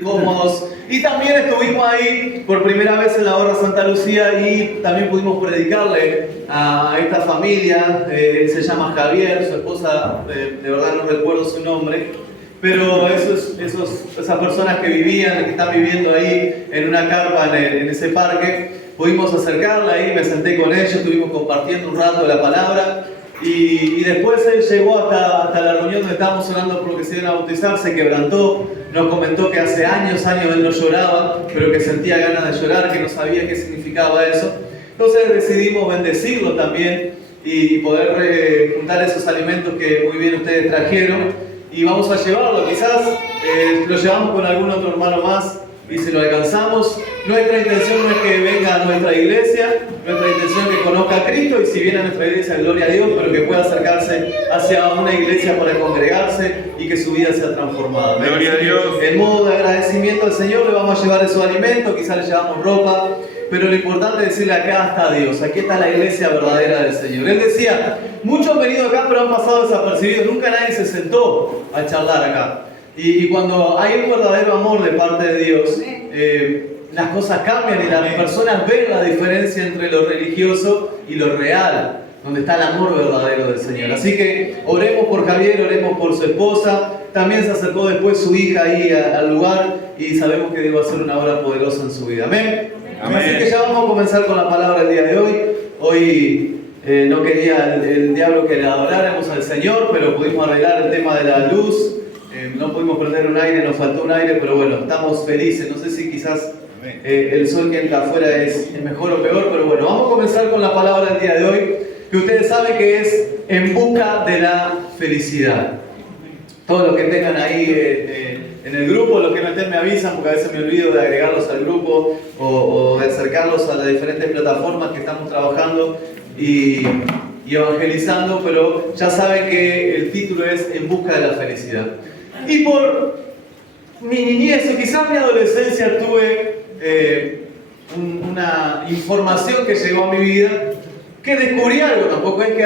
cómodos. Y también estuvimos ahí por primera vez en la Obra Santa Lucía y también pudimos predicarle a esta familia. Él se llama Javier, su esposa, de verdad no recuerdo su nombre, pero esas personas que vivían, que están viviendo ahí en una carpa en ese parque, pudimos acercarla ahí, me senté con ellos, estuvimos compartiendo un rato de la palabra. Y después él llegó hasta la reunión donde estábamos orando por lo que se iban a bautizar, se quebrantó, nos comentó que hace años él no lloraba, pero que sentía ganas de llorar, que no sabía qué significaba eso. Entonces decidimos bendecirlo también y poder juntar esos alimentos que muy bien ustedes trajeron y vamos a llevarlo. Quizás lo llevamos con algún otro hermano más y si lo alcanzamos. Nuestra intención no es que venga a nuestra iglesia, nuestra intención es que conozca a Cristo y si viene a nuestra iglesia, gloria a Dios, pero que pueda acercarse hacia una iglesia para congregarse y que su vida sea transformada. Gloria a Dios. En modo de agradecimiento al Señor le vamos a llevar esos alimentos, quizás le llevamos ropa, pero lo importante es decirle: acá está Dios, aquí está la iglesia verdadera del Señor. Él decía: muchos han venido acá pero han pasado desapercibidos, nunca nadie se sentó a charlar acá. Y cuando hay un verdadero amor de parte de Dios, las cosas cambian y las personas ven la diferencia entre lo religioso y lo real, donde está el amor verdadero del Señor. Así que oremos por Javier, oremos por su esposa. También se acercó después su hija ahí al lugar y sabemos que Dios va a hacer una obra poderosa en su vida. Amén. Amén. Así que ya vamos a comenzar con la palabra del día de hoy. Hoy no quería el diablo que le adoráramos al Señor, pero pudimos arreglar el tema de la luz. No pudimos prender un aire, nos faltó un aire, pero bueno, estamos felices. No sé si quizás el sol que entra afuera es mejor o peor, pero bueno, vamos a comenzar con la palabra del día de hoy, que ustedes saben que es en busca de la felicidad. Todos los que tengan ahí en el grupo, los que no estén me avisan, porque a veces me olvido de agregarlos al grupo o de acercarlos a las diferentes plataformas que estamos trabajando y evangelizando, pero ya saben que el título es En busca de la felicidad. Y por mi niñez o quizás mi adolescencia tuve una información que llegó a mi vida, que descubrí algo. Tampoco es que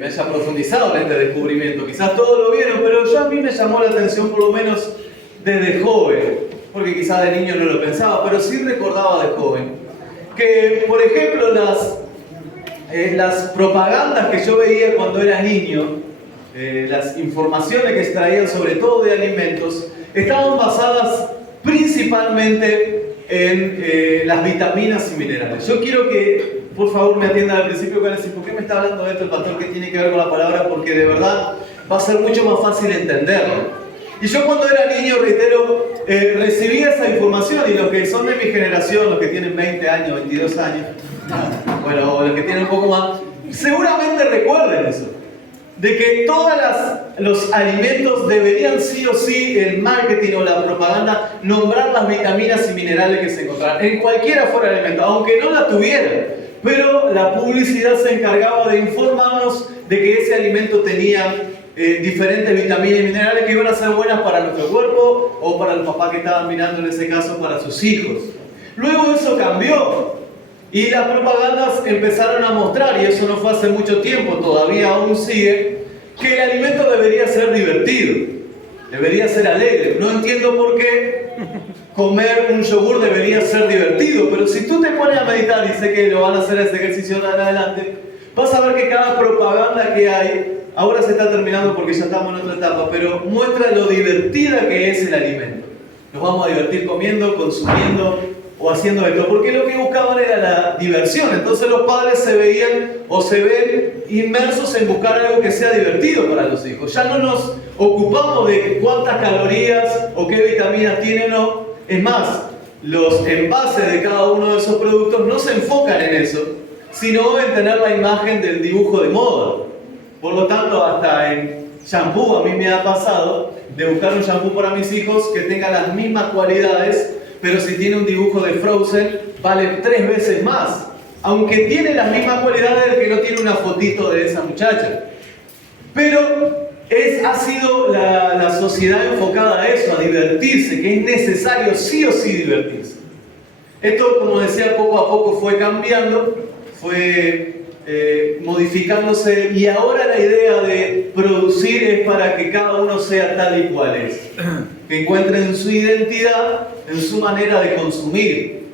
me haya profundizado en este descubrimiento, quizás todos lo vieron, pero a mí me llamó la atención por lo menos desde joven, porque quizás de niño no lo pensaba, pero sí recordaba de joven, que por ejemplo las propagandas que yo veía cuando era niño, las informaciones que se traían sobre todo de alimentos, estaban basadas principalmente en las vitaminas y minerales. Yo quiero que por favor me atiendan al principio y van a decir: ¿por qué me está hablando de esto el pastor? ¿Qué tiene que ver con la palabra? Porque de verdad va a ser mucho más fácil entenderlo. Y yo cuando era niño, reitero, recibía esa información, y los que son de mi generación, los que tienen 20 años, 22 años, bueno, o los que tienen un poco más, seguramente recuerden eso, de que todos los alimentos deberían sí o sí, el marketing o la propaganda, nombrar las vitaminas y minerales que se encontraran, en cualquiera fuera el alimento, aunque no la tuvieran, pero la publicidad se encargaba de informarnos de que ese alimento tenía diferentes vitaminas y minerales que iban a ser buenas para nuestro cuerpo o para los papás que estaban mirando, en ese caso para sus hijos. Luego eso cambió y las propagandas empezaron a mostrar, y eso no fue hace mucho tiempo, todavía aún sigue, que el alimento debería ser divertido, debería ser alegre. No entiendo por qué comer un yogur debería ser divertido, pero si tú te pones a meditar, y sé que lo van a hacer ese ejercicio de adelante, vas a ver que cada propaganda que hay, ahora se está terminando porque ya estamos en otra etapa, pero muestra lo divertida que es el alimento. Nos vamos a divertir comiendo, consumiendo o haciendo esto, porque lo que buscaban era la diversión. Entonces los padres se ven inmersos en buscar algo que sea divertido para los hijos. Ya no nos ocupamos de cuántas calorías o qué vitaminas tienen, no. Es más, los envases de cada uno de esos productos no se enfocan en eso, sino en tener la imagen del dibujo de moda. Por lo tanto, hasta en shampoo a mí me ha pasado de buscar un shampoo para mis hijos que tenga las mismas cualidades, pero si tiene un dibujo de Frozen, vale 3 veces más, aunque tiene las mismas cualidades del que no tiene una fotito de esa muchacha. Pero ha sido la sociedad enfocada a eso, a divertirse, que es necesario sí o sí divertirse. Esto, como decía, poco a poco fue cambiando, fue modificándose, y ahora la idea de producir es para que cada uno sea tal y cual es. que encuentren su identidad en su manera de consumir.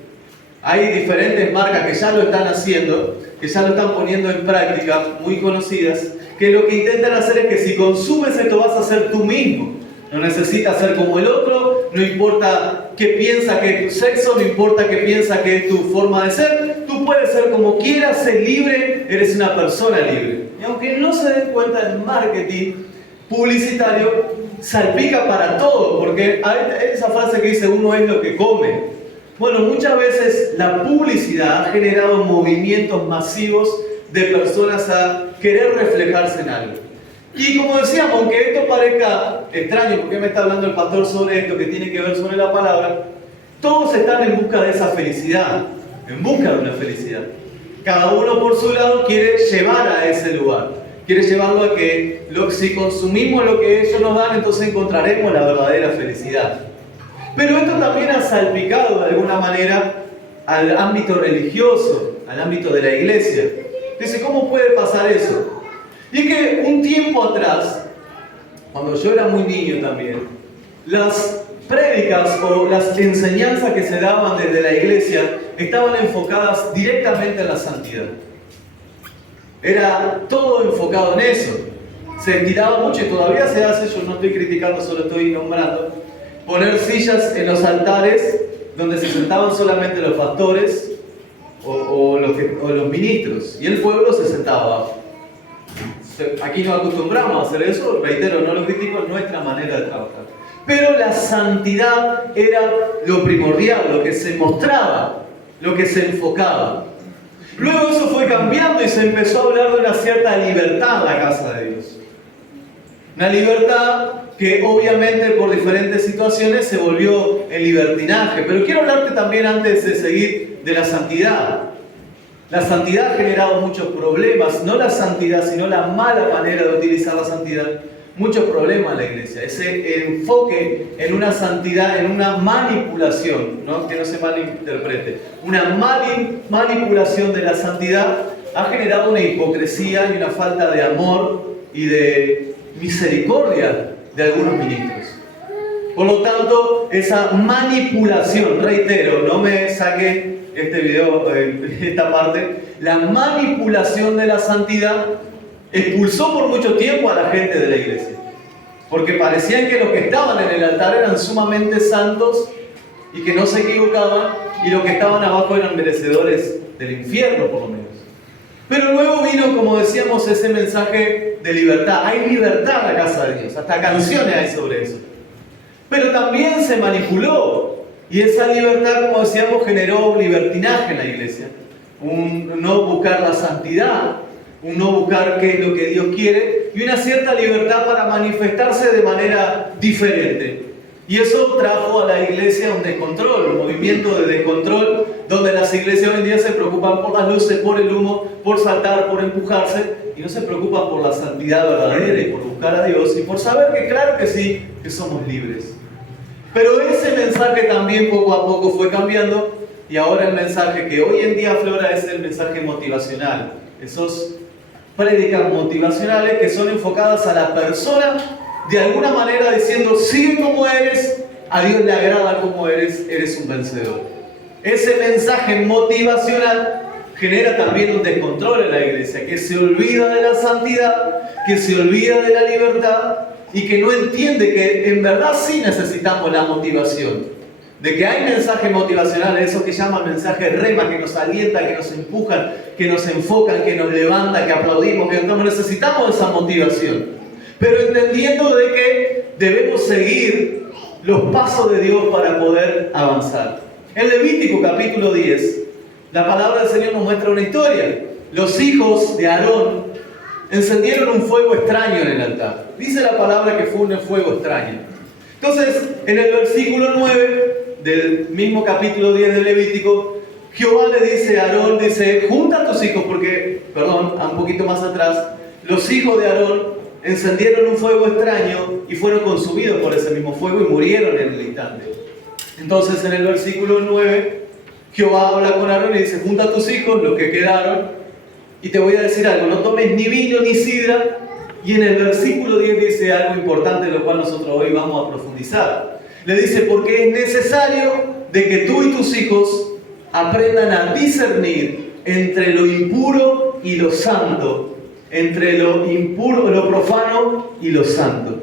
Hay diferentes marcas que ya lo están haciendo, que ya lo están poniendo en práctica, muy conocidas, que lo que intentan hacer es que si consumes esto vas a ser tú mismo. No necesitas ser como el otro, no importa qué piensa que es tu sexo, no importa qué piensa que es tu forma de ser, tú puedes ser como quieras, ser libre, eres una persona libre. Y aunque no se den cuenta, el marketing publicitario salpica para todo, porque hay esa frase que dice uno es lo que come. Bueno, muchas veces la publicidad ha generado movimientos masivos de personas a querer reflejarse en algo. Y como decíamos, aunque esto parezca extraño, porque me está hablando el pastor sobre esto que tiene que ver sobre la palabra, todos están en busca de esa felicidad, en busca de una felicidad. Cada uno por su lado quiere llevar a ese lugar, quiere llevarlo a que si consumimos lo que ellos nos dan, entonces encontraremos la verdadera felicidad. Pero esto también ha salpicado de alguna manera al ámbito religioso, al ámbito de la iglesia. Dice, ¿cómo puede pasar eso? Y es que un tiempo atrás, cuando yo era muy niño también, las prédicas o las enseñanzas que se daban desde la iglesia estaban enfocadas directamente en la santidad. Era todo enfocado en eso. Se estiraba mucho y todavía se hace, yo no estoy criticando, solo estoy nombrando, poner sillas en los altares donde se sentaban solamente los pastores o los ministros y el pueblo se sentaba abajo. Aquí nos acostumbramos a hacer eso, reitero, no lo critico, es nuestra manera de trabajar. Pero la santidad era lo primordial, lo que se mostraba, lo que se enfocaba. Luego eso fue cambiando y se empezó a hablar de una cierta libertad en la casa de Dios. Una libertad que obviamente por diferentes situaciones se volvió en libertinaje. Pero quiero hablarte también antes de seguir de la santidad. La santidad ha generado muchos problemas, no la santidad, sino la mala manera de utilizar la santidad. Muchos problemas en la iglesia. Ese enfoque en una santidad, en una manipulación, ¿no? Que no se malinterprete. Una manipulación de la santidad ha generado una hipocresía y una falta de amor y de misericordia de algunos ministros. Por lo tanto, esa manipulación, reitero, no me saque este video, esta parte, la manipulación de la santidad expulsó por mucho tiempo a la gente de la iglesia. Porque parecían que los que estaban en el altar eran sumamente santos y que no se equivocaban, y los que estaban abajo eran merecedores del infierno, por lo menos. Pero luego vino, como decíamos, ese mensaje de libertad. Hay libertad en la casa de Dios, hasta canciones hay sobre eso. Pero también se manipuló. Y esa libertad, como decíamos, generó libertinaje en la iglesia. Un no buscar la santidad, un no buscar qué es lo que Dios quiere, y una cierta libertad para manifestarse de manera diferente. Y eso trajo a la iglesia un descontrol, un movimiento de descontrol, donde las iglesias hoy en día se preocupan por las luces, por el humo, por saltar, por empujarse, y no se preocupan por la santidad verdadera y por buscar a Dios y por saber que claro que sí, que somos libres. Pero ese mensaje también poco a poco fue cambiando, y ahora el mensaje que hoy en día aflora es el mensaje motivacional. Esos prédicas motivacionales que son enfocadas a la persona de alguna manera diciendo, sigue como eres, a Dios le agrada como eres, eres un vencedor. Ese mensaje motivacional genera también un descontrol en la iglesia, que se olvida de la santidad, que se olvida de la libertad y que no entiende que en verdad sí necesitamos la motivación. De que hay mensajes motivacionales, esos que llaman mensajes rema, que nos alientan, que nos empujan, que nos enfocan, que nos levantan, que aplaudimos, que necesitamos esa motivación. Pero entendiendo de que debemos seguir los pasos de Dios para poder avanzar. En Levítico capítulo 10, la palabra del Señor nos muestra una historia. Los hijos de Aarón encendieron un fuego extraño en el altar. Dice la palabra que fue un fuego extraño. Entonces, en el versículo 9 del mismo capítulo 10 de Levítico, Jehová le dice a Aarón, dice, junta a tus hijos, porque, un poquito más atrás, los hijos de Aarón encendieron un fuego extraño y fueron consumidos por ese mismo fuego y murieron en el instante. Entonces, en el versículo 9, Jehová habla con Aarón y dice, junta a tus hijos, los que quedaron, y te voy a decir algo, no tomes ni vino ni sidra. Y en el versículo 10 dice algo importante, de lo cual nosotros hoy vamos a profundizar. Le dice, porque es necesario de que tú y tus hijos aprendan a discernir entre lo impuro y lo santo, entre lo impuro, lo profano y lo santo.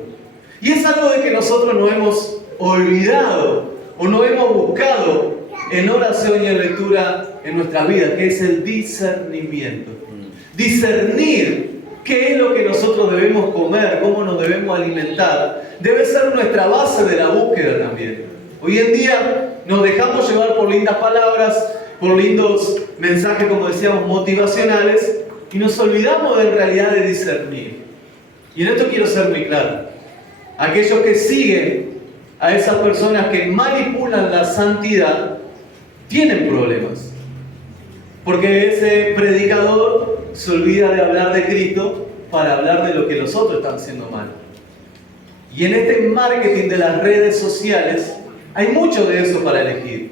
Y es algo de que nosotros no hemos olvidado o no hemos buscado en oración y en lectura en nuestra vida, que es el discernimiento. Discernir qué es lo que nosotros debemos comer, cómo nos debemos alimentar, debe ser nuestra base de la búsqueda también. Hoy en día nos dejamos llevar por lindas palabras, por lindos mensajes, como decíamos, motivacionales, y nos olvidamos en realidad de discernir. Y en esto quiero ser muy claro. Aquellos que siguen a esas personas que manipulan la santidad, tienen problemas. Porque ese predicador se olvida de hablar de Cristo para hablar de lo que los otros están haciendo mal. Y en este marketing de las redes sociales, hay mucho de eso para elegir.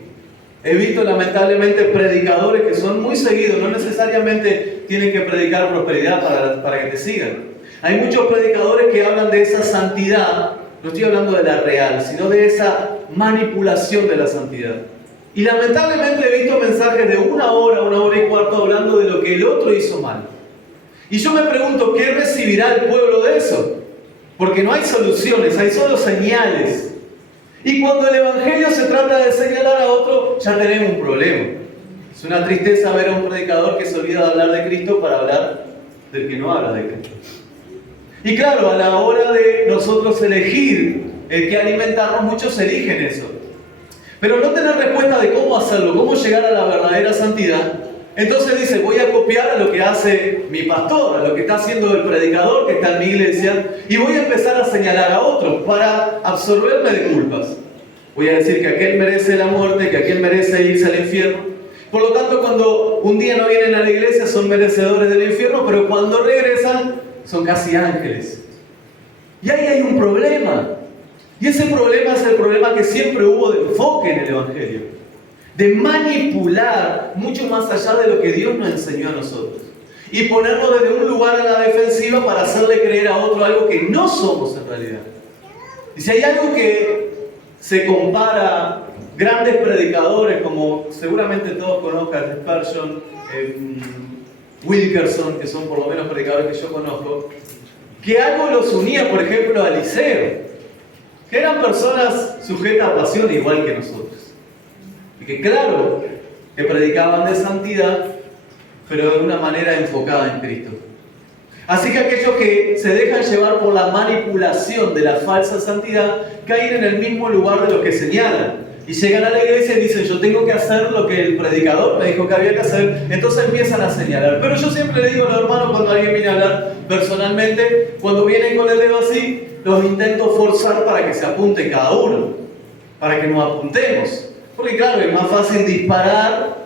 He visto lamentablemente predicadores que son muy seguidos, no necesariamente tienen que predicar prosperidad para que te sigan. Hay muchos predicadores que hablan de esa santidad, no estoy hablando de la real, sino de esa manipulación de la santidad. Y lamentablemente he visto mensajes de 1 hora y cuarto hablando de lo que el otro hizo mal. Y yo me pregunto, ¿qué recibirá el pueblo de eso? Porque no hay soluciones, hay solo señales. Y cuando el Evangelio se trata de señalar a otro, ya tenemos un problema. Es una tristeza ver a un predicador que se olvida de hablar de Cristo para hablar del que no habla de Cristo. Y claro, a la hora de nosotros elegir el que alimentarnos, muchos eligen eso. Pero no tener respuesta de cómo hacerlo, cómo llegar a la verdadera santidad. Entonces dice, voy a copiar a lo que hace mi pastor, a lo que está haciendo el predicador que está en mi iglesia, y voy a empezar a señalar a otros para absorberme de culpas. Voy a decir que aquel merece la muerte, que aquel merece irse al infierno. Por lo tanto, cuando un día no vienen a la iglesia son merecedores del infierno, pero cuando regresan son casi ángeles. Y ahí hay un problema. Y ese problema es el problema que siempre hubo de enfoque en el Evangelio. De manipular mucho más allá de lo que Dios nos enseñó a nosotros. Y ponernos desde un lugar a la defensiva para hacerle creer a otro algo que no somos en realidad. Y si hay algo que se compara, grandes predicadores como seguramente todos conozcan, Spurgeon, Wilkerson, que son por lo menos predicadores que yo conozco, que algo los unía, por ejemplo, a Eliseo, que eran personas sujetas a pasión igual que nosotros. Y que claro, que predicaban de santidad, pero de una manera enfocada en Cristo. Así que aquellos que se dejan llevar por la manipulación de la falsa santidad, caen en el mismo lugar de lo que señalan. Y llegan a la iglesia y dicen, yo tengo que hacer lo que el predicador me dijo que había que hacer. Entonces empiezan a señalar. Pero yo siempre le digo a los hermanos cuando alguien viene a hablar personalmente, cuando vienen con el dedo así, los intento forzar para que se apunte cada uno, para que nos apuntemos. Porque claro, es más fácil disparar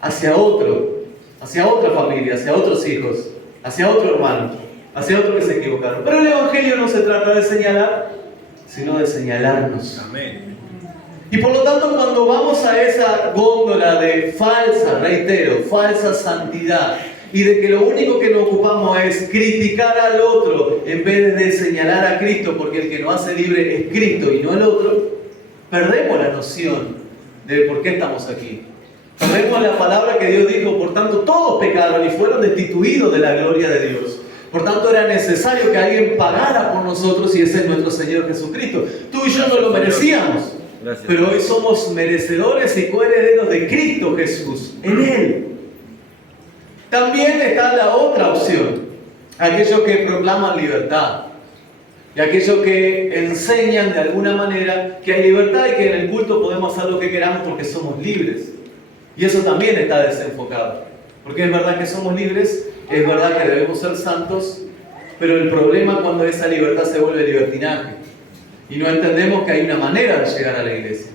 hacia otro, hacia otra familia, hacia otros hijos, hacia otro hermano, hacia otro que se equivocaron. Pero el Evangelio no se trata de señalar, sino de señalarnos. Amén. Y por lo tanto, cuando vamos a esa góndola de falsa, reitero, falsa santidad, y de que lo único que nos ocupamos es criticar al otro en vez de señalar a Cristo, porque el que nos hace libre es Cristo y no el otro, perdemos la noción de por qué estamos aquí. Perdemos la palabra que Dios dijo, por tanto todos pecaron y fueron destituidos de la gloria de Dios. Por tanto era necesario que alguien pagara por nosotros y ese es nuestro Señor Jesucristo. Tú y yo no lo merecíamos. Gracias. Pero hoy somos merecedores y coherederos de Cristo Jesús, en Él. También está la otra opción, aquellos que proclaman libertad y aquellos que enseñan de alguna manera que hay libertad y que en el culto podemos hacer lo que queramos porque somos libres. Y eso también está desenfocado, porque es verdad que somos libres, es verdad que debemos ser santos, pero el problema cuando esa libertad se vuelve libertinaje. Y no entendemos que hay una manera de llegar a la iglesia,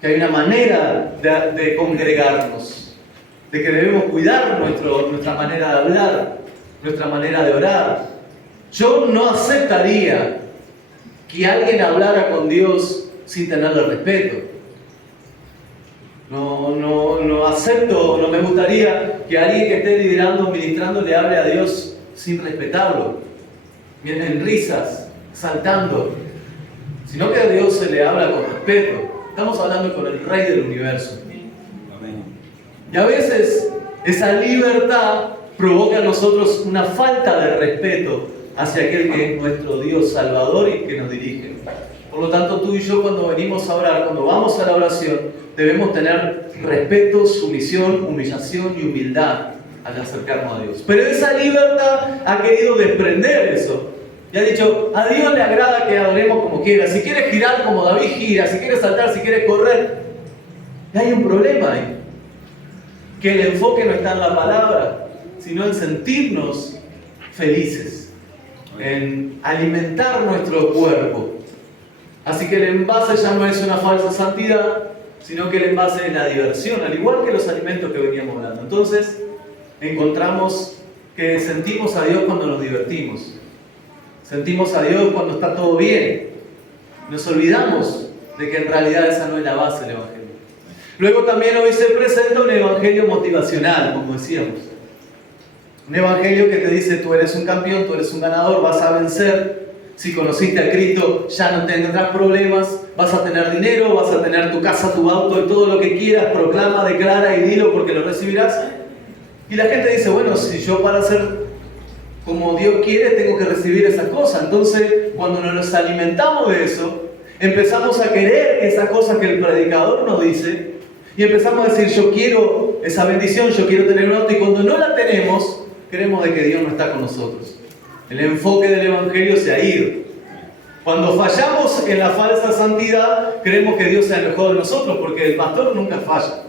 que hay una manera de congregarnos, de que debemos cuidar nuestra manera de hablar, nuestra manera de orar. Yo no aceptaría que alguien hablara con Dios sin tenerle respeto. No acepto, no me gustaría que alguien que esté liderando, ministrando, le hable a Dios sin respetarlo, en risas, saltando. sino que a Dios se le habla con respeto. Estamos hablando con el Rey del universo. Y a veces esa libertad provoca en nosotros una falta de respeto hacia aquel que es nuestro Dios Salvador y que nos dirige. Por lo tanto, tú y yo cuando venimos a orar, cuando vamos a la oración, debemos tener respeto, sumisión, humillación y humildad al acercarnos a Dios. Pero esa libertad ha querido desprender eso. Y ha dicho, a Dios le agrada que adoremos como quiera. Si quieres girar como David gira, si quieres saltar, si quieres correr. Y hay un problema ahí. Que el enfoque no está en la palabra, sino en sentirnos felices, en alimentar nuestro cuerpo. Así que el envase ya no es una falsa santidad, sino que el envase es la diversión, al igual que los alimentos que veníamos hablando. Entonces, encontramos que sentimos a Dios cuando nos divertimos. Sentimos a Dios cuando está todo bien. Nos olvidamos de que en realidad esa no es la base del Evangelio. Luego también hoy se presenta un Evangelio motivacional, como decíamos. Un Evangelio que te dice, tú eres un campeón, tú eres un ganador, vas a vencer. Si conociste a Cristo, ya no tendrás problemas, vas a tener dinero, vas a tener tu casa, tu auto y todo lo que quieras, proclama, declara y dilo porque lo recibirás. Y la gente dice, bueno, si yo para ser como Dios quiere tengo que recibir esas cosas. Entonces, cuando nos alimentamos de eso, empezamos a querer esas cosas que el predicador nos dice y empezamos a decir, yo quiero esa bendición, yo quiero tener un auto, y cuando no la tenemos, creemos de que Dios no está con nosotros. El enfoque del Evangelio se ha ido. Cuando fallamos en la falsa santidad, creemos que Dios se alejó de nosotros, porque el pastor nunca falla.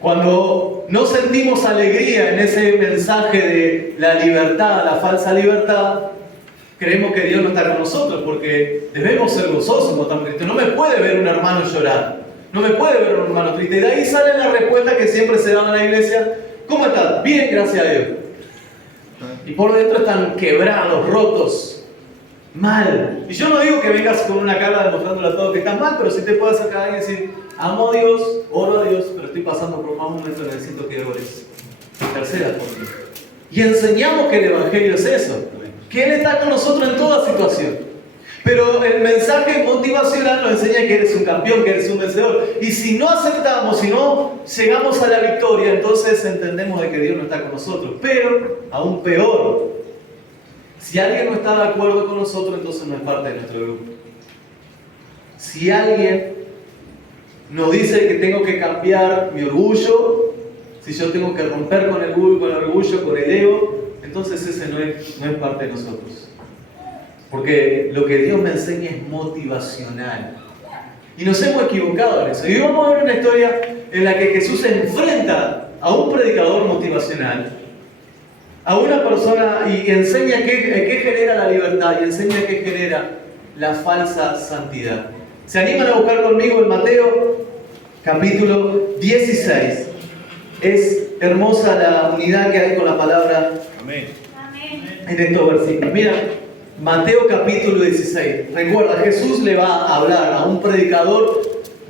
Cuando no sentimos alegría en ese mensaje de la libertad, la falsa libertad, creemos que Dios no está con nosotros, porque debemos ser gozosos como estamos Cristo. No me puede ver un hermano llorar, no me puede ver un hermano triste. Y de ahí sale la respuesta que siempre se da en la iglesia: ¿cómo estás? Bien, gracias a Dios. Y por dentro están quebrados, rotos, mal. Y yo no digo que vengas con una cara demostrándole a todos que estás mal, pero sí te puede acercar a alguien y decir, amo a Dios, oro a Dios, pero estoy pasando por más momentos, necesito que ores. Intercedas por mí. Y enseñamos que el Evangelio es eso, que Él está con nosotros en toda situación. Pero el mensaje motivacional nos enseña que eres un campeón, que eres un vencedor. Y si no aceptamos, si no llegamos a la victoria, entonces entendemos de que Dios no está con nosotros. Pero, aún peor, si alguien no está de acuerdo con nosotros, entonces no es parte de nuestro grupo. Si alguien nos dice que tengo que cambiar mi orgullo, si yo tengo que romper con el orgullo, con el ego, entonces ese no es parte de nosotros. Porque lo que Dios me enseña es motivacional. Y nos hemos equivocado en eso. Y vamos a ver una historia en la que Jesús se enfrenta a un predicador motivacional, a una persona, y enseña qué genera la libertad y enseña qué genera la falsa santidad. ¿Se animan a buscar conmigo en Mateo capítulo 16? Es hermosa la unidad que hay con la palabra Amén. en estos versículos. Mira, Mateo capítulo 16. Recuerda, Jesús le va a hablar a un predicador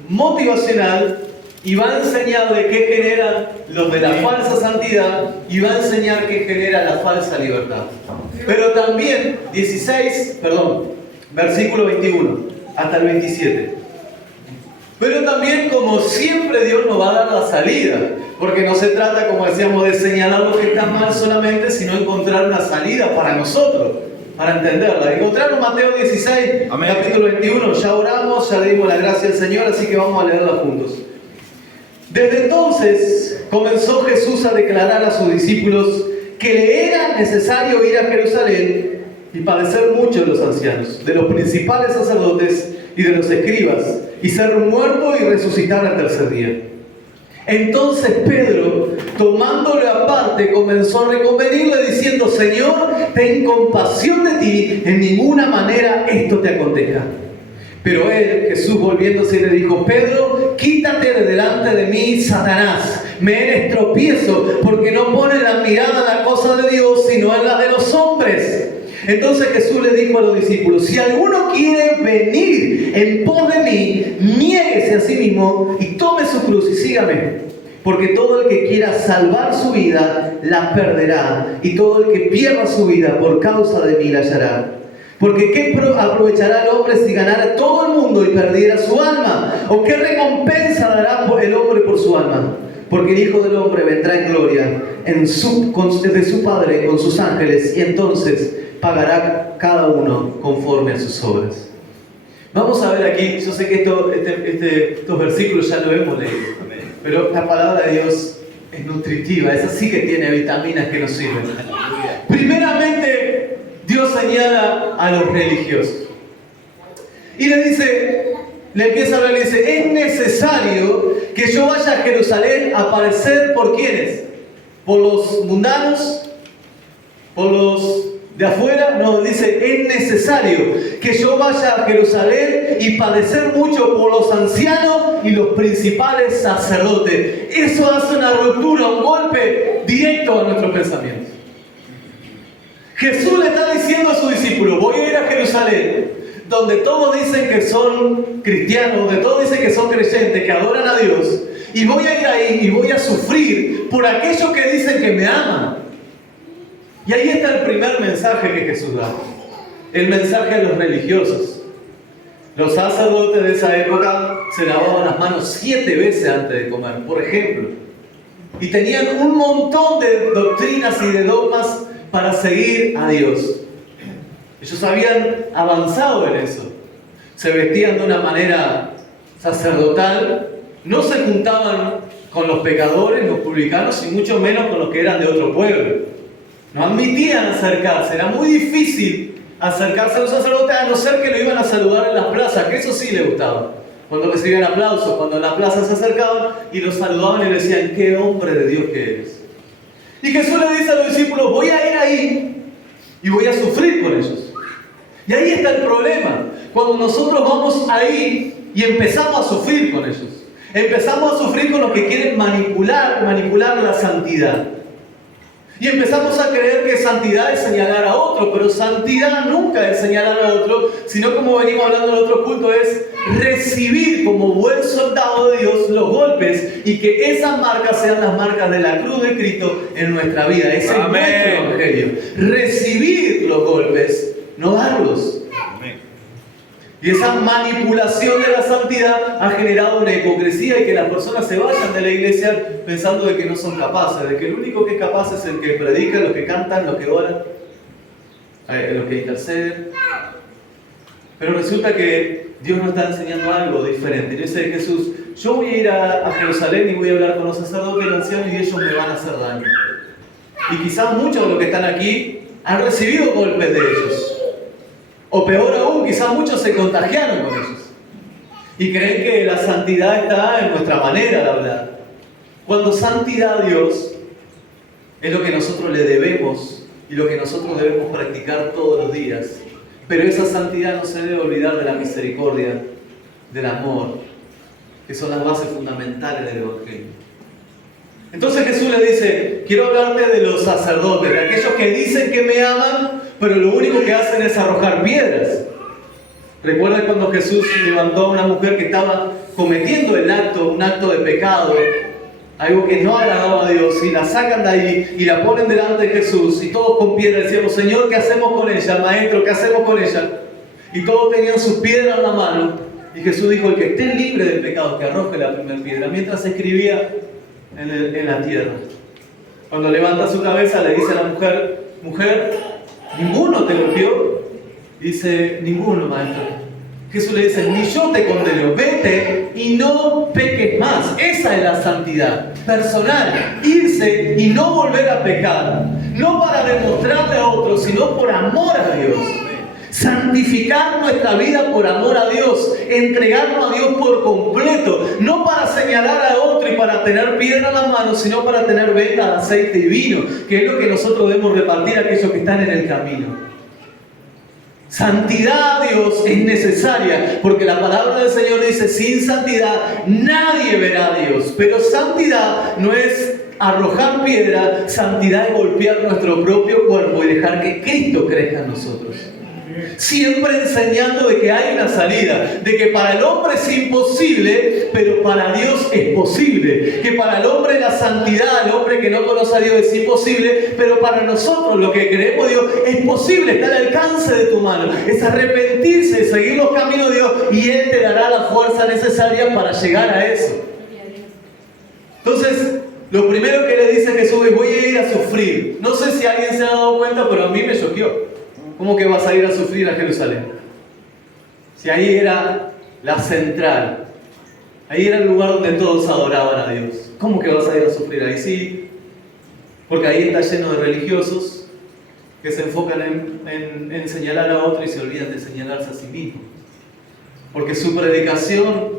motivacional y va a enseñar de qué genera los de la falsa santidad y va a enseñar qué genera la falsa libertad. Pero también, versículo 21 hasta el 27. Pero también, como siempre, Dios nos va a dar la salida. Porque no se trata, como decíamos, de señalar lo que está mal solamente, sino encontrar una salida para nosotros, para entenderla. Encontraron Mateo 16, Amén. Capítulo 21. Ya oramos, ya le dimos la gracia al Señor, así que vamos a leerla juntos. Desde entonces comenzó Jesús a declarar a sus discípulos que le era necesario ir a Jerusalén y padecer mucho de los ancianos, de los principales sacerdotes y de los escribas, y ser muerto y resucitar al tercer día. Entonces Pedro, tomándole aparte, comenzó a reconvenirle diciendo: Señor, ten compasión de ti, en ninguna manera esto te acontezca. Pero él, Jesús, volviéndose, le dijo: Pedro, quítate de delante de mí, Satanás. Me eres tropiezo, porque no pones la mirada en la cosa de Dios, sino en la de los hombres. Entonces Jesús le dijo a los discípulos: si alguno quiere venir en pos de mí, niéguese a sí mismo y tome su cruz y sígame. Porque todo el que quiera salvar su vida, la perderá. Y todo el que pierda su vida por causa de mí, la hallará. Porque ¿qué aprovechará el hombre si ganara todo el mundo y perdiera su alma? ¿O qué recompensa dará el hombre por su alma? Porque el Hijo del Hombre vendrá en gloria de su Padre con sus ángeles, y entonces pagará cada uno conforme a sus obras. Vamos a ver aquí, yo sé que estos versículos ya lo hemos leído, pero la palabra de Dios es nutritiva, esa sí que tiene vitaminas que nos sirven. Primeramente, Dios señala a los religiosos. Y le empieza a hablar y le dice, es necesario que yo vaya a Jerusalén a padecer por ¿quiénes? ¿Por los mundanos? ¿Por los de afuera? No, dice, es necesario que yo vaya a Jerusalén y padecer mucho por los ancianos y los principales sacerdotes. Eso hace una ruptura, un golpe directo a nuestros pensamientos. Jesús le está diciendo a sus discípulos, voy a ir a Jerusalén, donde todos dicen que son cristianos, donde todos dicen que son creyentes, que adoran a Dios, y voy a ir ahí y voy a sufrir por aquellos que dicen que me aman. Y ahí está el primer mensaje que Jesús da, el mensaje a los religiosos. Los sacerdotes de esa época se lavaban las manos 7 veces antes de comer, por ejemplo, y tenían un montón de doctrinas y de dogmas para seguir a Dios. Ellos habían avanzado en eso. Se vestían de una manera sacerdotal, no se juntaban con los pecadores, los publicanos, y mucho menos con los que eran de otro pueblo. No admitían acercarse, era muy difícil acercarse a los sacerdotes, a no ser que lo iban a saludar en las plazas, que eso sí les gustaba. Cuando recibían aplausos, cuando en la plaza se acercaban y los saludaban y le decían, qué hombre de Dios que eres. Y Jesús le dice a los discípulos, voy a ir ahí y voy a sufrir con ellos. Y ahí está el problema. Cuando nosotros vamos ahí y empezamos a sufrir con ellos. Empezamos a sufrir con los que quieren manipular la santidad. Y empezamos a creer que santidad es señalar a otro, pero santidad nunca es señalar a otro, sino, como venimos hablando en otro punto, es recibir como buen soldado de Dios los golpes, y que esas marcas sean las marcas de la cruz de Cristo en nuestra vida. Ese es nuestro evangelio. Recibir los golpes, no darlos. Y esa manipulación de la santidad ha generado una hipocresía, y que las personas se vayan de la iglesia pensando de que no son capaces, de que el único que es capaz es el que predica, los que cantan, los que oran, los que interceden. Pero resulta que Dios nos está enseñando algo diferente. Y dice Jesús, yo voy a ir a Jerusalén y voy a hablar con los sacerdotes y los ancianos, y ellos me van a hacer daño. Y quizás muchos de los que están aquí han recibido golpes de ellos. O peor aún, quizás muchos se contagiaron con ellos. Y creen que la santidad está en nuestra manera de hablar. Cuando santidad a Dios es lo que nosotros le debemos y lo que nosotros debemos practicar todos los días. Pero esa santidad no se debe olvidar de la misericordia, del amor, que son las bases fundamentales del Evangelio. Entonces Jesús le dice, quiero hablarte de los sacerdotes, de aquellos que dicen que me aman, pero lo único que hacen es arrojar piedras. ¿Recuerdan cuando Jesús levantó a una mujer que estaba cometiendo un acto de pecado, algo que no agradaba a Dios, y la sacan de ahí y la ponen delante de Jesús, y todos con piedras decíamos, Señor, ¿qué hacemos con ella? Maestro, ¿qué hacemos con ella? Y todos tenían sus piedras en la mano, y Jesús dijo, el que esté libre del pecado, que arroje la primera piedra, mientras escribía en la tierra. Cuando levanta su cabeza le dice a la mujer, mujer, ¿ninguno te golpeó? Dice, ninguno, maestro. Jesús le dice, ni yo te condeno, vete y no peques más. Esa es la santidad personal, irse y no volver a pecar, no para demostrarle a otros, sino por amor a Dios. Santificar nuestra vida por amor a Dios, entregarnos a Dios por completo, no para señalar a otro y para tener piedra en las manos, sino para tener venta de aceite y vino, que es lo que nosotros debemos repartir a aquellos que están en el camino. Santidad a Dios es necesaria, porque la palabra del Señor dice, sin santidad nadie verá a Dios. Pero santidad no es arrojar piedra, santidad es golpear nuestro propio cuerpo y dejar que Cristo crezca en nosotros. Siempre enseñando de que hay una salida, de que para el hombre es imposible, pero para Dios es posible. Que para el hombre la santidad, el hombre que no conoce a Dios es imposible, pero para nosotros lo que creemos Dios es posible, está al alcance de tu mano. Es arrepentirse, seguir los caminos de Dios y Él te dará la fuerza necesaria para llegar a eso. Entonces, lo primero que le dice Jesús es: voy a ir a sufrir. No sé si alguien se ha dado cuenta, pero a mí me choqueó. ¿Cómo que vas a ir a sufrir a Jerusalén? Si ahí era la central, ahí era el lugar donde todos adoraban a Dios. ¿Cómo que vas a ir a sufrir ahí? Sí, porque ahí está lleno de religiosos que se enfocan en señalar a otro y se olvidan de señalarse a sí mismos. Porque su predicación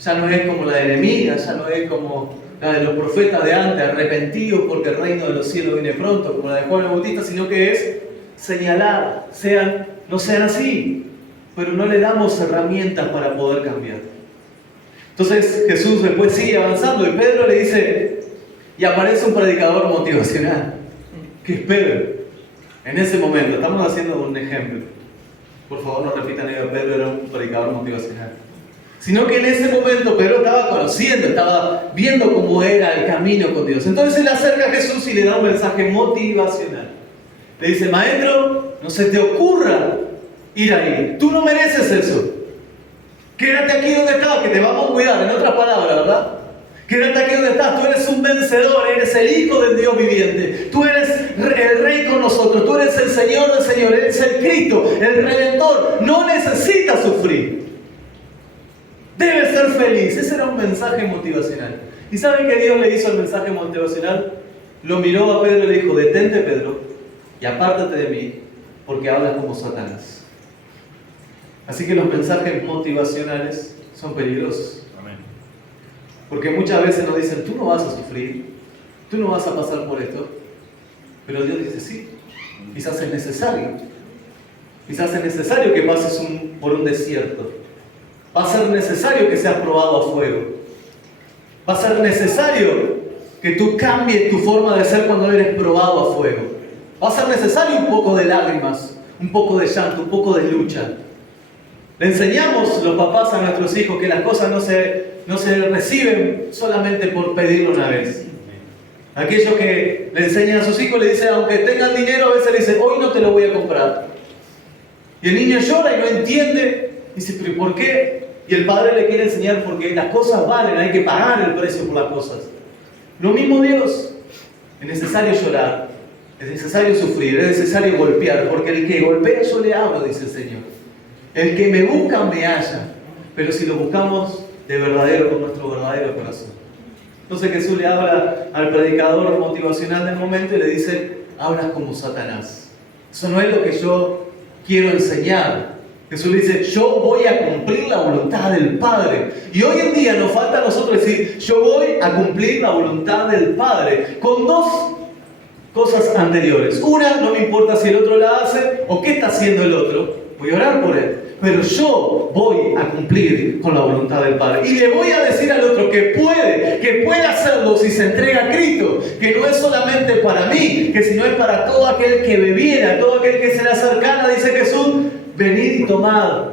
ya no es como la de Nehemías, ya no es como la de los profetas de antes, arrepentidos porque el reino de los cielos viene pronto, como la de Juan el Bautista, sino que es señalar, no sean así, pero no le damos herramientas para poder cambiar. Entonces Jesús después sigue avanzando y Pedro le dice, y aparece un predicador motivacional, que es Pedro. En ese momento, estamos haciendo un ejemplo. Por favor, no repitan que Pedro era un predicador motivacional. Sino que en ese momento Pedro estaba conociendo, estaba viendo cómo era el camino con Dios. Entonces se le acerca a Jesús y le da un mensaje motivacional. Le dice: maestro, no se te ocurra ir ahí. Tú no mereces eso. Quédate aquí donde estás, que te vamos a cuidar. En otras palabras, ¿verdad? Quédate aquí donde estás. Tú eres un vencedor, eres el Hijo del Dios viviente. Tú eres el Rey con nosotros. Tú eres el Señor del Señor. Eres el Cristo, el Redentor. No necesitas sufrir. Debes ser feliz. Ese era un mensaje motivacional. ¿Y saben qué Dios le hizo el mensaje motivacional? Lo miró a Pedro y le dijo: detente, Pedro, y apártate de mí, porque hablas como Satanás. Así que los mensajes motivacionales son peligrosos. Amén. Porque muchas veces nos dicen: tú no vas a sufrir, tú no vas a pasar por esto. Pero Dios dice: sí, quizás es necesario. Quizás es necesario que pases por un desierto. Va a ser necesario que seas probado a fuego. Va a ser necesario que tú cambies tu forma de ser cuando eres probado a fuego. Va a ser necesario un poco de lágrimas, un poco de llanto, un poco de lucha. Le enseñamos los papás a nuestros hijos que las cosas no se reciben solamente por pedirlo una vez. Aquellos que le enseñan a sus hijos le dicen, aunque tengan dinero, a veces le dicen: hoy no te lo voy a comprar. Y el niño llora y no entiende. Dice: pero ¿por qué? Y el padre le quiere enseñar porque las cosas valen, hay que pagar el precio por las cosas. Lo mismo Dios. Es necesario llorar, es necesario sufrir, es necesario golpear, porque el que golpea yo le abro, dice el Señor. El que me busca me halla, pero si lo buscamos de verdadero, con nuestro verdadero corazón. Entonces Jesús le habla al predicador motivacional del momento y le dice: hablas como Satanás. Eso no es lo que yo quiero enseñar. Jesús le dice: yo voy a cumplir la voluntad del Padre. Y hoy en día nos falta a nosotros decir: yo voy a cumplir la voluntad del Padre, con dos cosas anteriores. Una, no me importa si el otro la hace o qué está haciendo el otro, voy a orar por él, pero yo voy a cumplir con la voluntad del Padre. Y le voy a decir al otro que puede hacerlo si se entrega a Cristo, que no es solamente para mí, que sino es para todo aquel que bebiera, todo aquel que se le acercara, dice Jesús: venid y tomad,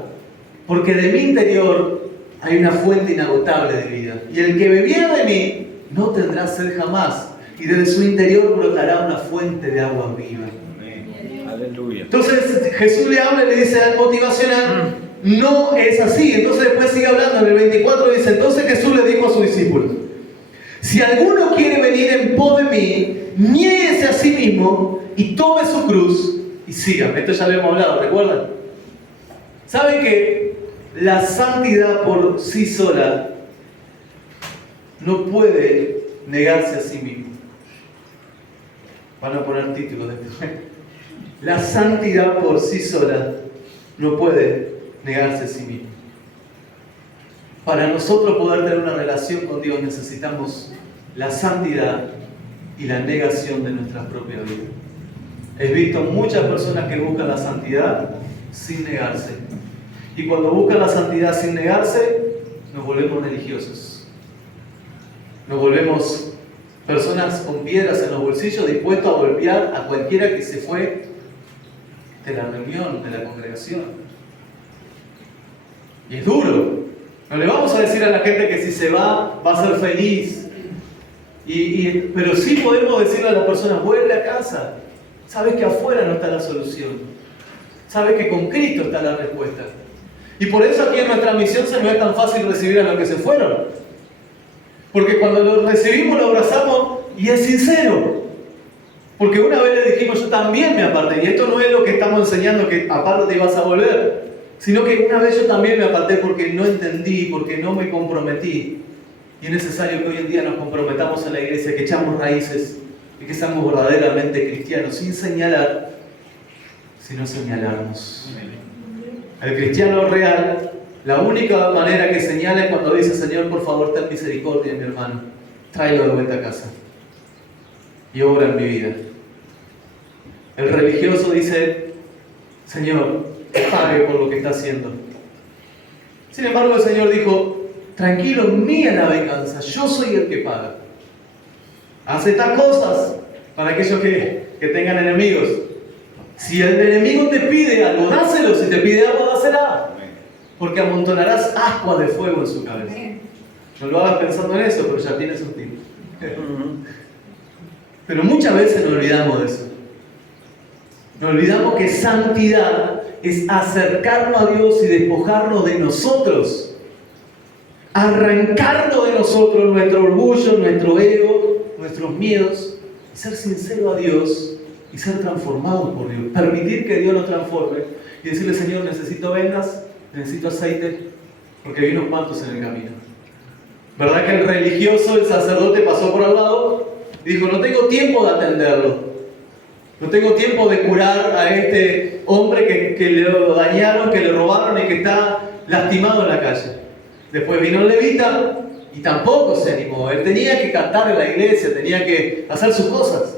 porque de mi interior hay una fuente inagotable de vida. Y el que bebiera de mí no tendrá sed jamás, y desde su interior brotará una fuente de agua viva. Amén. Aleluya. Entonces Jesús le habla y le dice al motivacional: no es así. Entonces después sigue hablando en el 24, dice: entonces Jesús le dijo a sus discípulos: si alguno quiere venir en pos de mí, niéguese a sí mismo y tome su cruz y sígame. Esto ya lo hemos hablado, ¿recuerdan? ¿Saben que la santidad por sí sola no puede negarse a sí mismo? Van a poner títulos después. La santidad por sí sola no puede negarse a sí mismo. Para nosotros poder tener una relación con Dios necesitamos la santidad y la negación de nuestra propia vida. He visto muchas personas que buscan la santidad sin negarse. Y cuando buscan la santidad sin negarse, nos volvemos religiosos. Nos volvemos personas con piedras en los bolsillos, dispuestos a golpear a cualquiera que se fue de la reunión, de la congregación. Y es duro. No le vamos a decir a la gente que si se va a ser feliz. Pero sí podemos decirle a las personas, vuelve a casa. Sabes que afuera no está la solución. Sabes que con Cristo está la respuesta. Y por eso aquí en nuestra misión se nos es tan fácil recibir a los que se fueron. Porque cuando lo recibimos, lo abrazamos y es sincero. Porque una vez le dijimos, yo también me aparté. Y esto no es lo que estamos enseñando, que aparte te ibas a volver. Sino que una vez yo también me aparté porque no entendí, porque no me comprometí. Y es necesario que hoy en día nos comprometamos en la iglesia, que echamos raíces y que seamos verdaderamente cristianos, sin señalar, sino señalarnos. El cristiano real, la única manera que señala es cuando dice, Señor, por favor, ten misericordia de mi hermano, tráelo de vuelta a casa y obra en mi vida. El religioso dice, Señor, pague por lo que está haciendo. Sin embargo, el Señor dijo, tranquilo, mía la venganza, yo soy el que paga. Hace estas cosas para aquellos que tengan enemigos. Si el enemigo te pide algo, dáselo. Si te pide algo, dásela. Porque amontonarás ascua de fuego en su cabeza. No lo hagas pensando en eso, pero ya tiene sentido. Pero muchas veces nos olvidamos de eso. Nos olvidamos que santidad es acercarnos a Dios y despojarnos de nosotros. Arrancarnos de nosotros nuestro orgullo, nuestro ego, nuestros miedos. Y ser sincero a Dios y ser transformados por Dios. Permitir que Dios nos transforme y decirle, Señor, necesito vendas, necesito aceite, porque hay unos cuantos en el camino. ¿Verdad que el religioso, el sacerdote, pasó por al lado y dijo, no tengo tiempo de atenderlo? No tengo tiempo de curar a este hombre que le dañaron, que le robaron y que está lastimado en la calle. Después vino el levita y tampoco se animó. Él tenía que cantar en la iglesia, tenía que hacer sus cosas.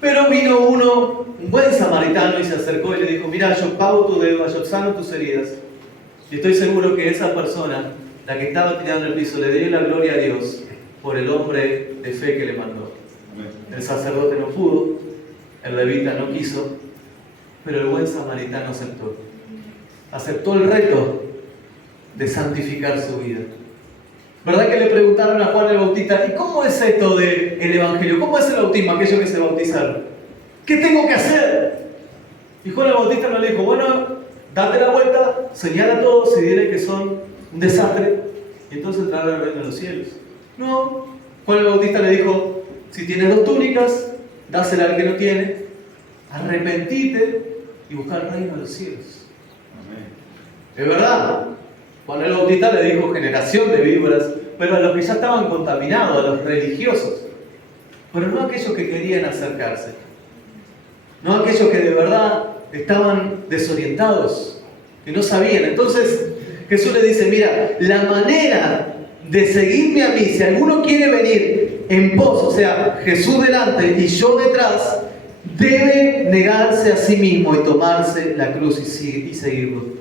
Pero vino uno, un buen samaritano, y se acercó y le dijo, mira, yo pago tu deuda, yo sano tus heridas. Y estoy seguro que esa persona, la que estaba tirada en el piso, le dio la gloria a Dios por el hombre de fe que le mandó. El sacerdote no pudo, el levita no quiso, pero el buen samaritano aceptó. Aceptó el reto de santificar su vida. ¿Verdad que le preguntaron a Juan el Bautista, ¿y cómo es esto del Evangelio? ¿Cómo es el bautismo, aquellos que se bautizaron? ¿Qué tengo que hacer? Y Juan el Bautista no le dijo, bueno, date la vuelta, señala a todos y dile que son un desastre, y entonces entrará al reino de los cielos. No, Juan el Bautista le dijo, si tienes 2 túnicas, dásela al que no tiene, arrepentite y busca el reino de los cielos. Amén. Es verdad. Juan el Bautista le dijo generación de víboras, pero a los que ya estaban contaminados, a los religiosos, pero no a aquellos que querían acercarse, no a aquellos que de verdad estaban desorientados, que no sabían. Entonces Jesús le dice, mira, la manera de seguirme a mí, si alguno quiere venir en pos, o sea, Jesús delante y yo detrás, debe negarse a sí mismo y tomarse la cruz y seguirlo.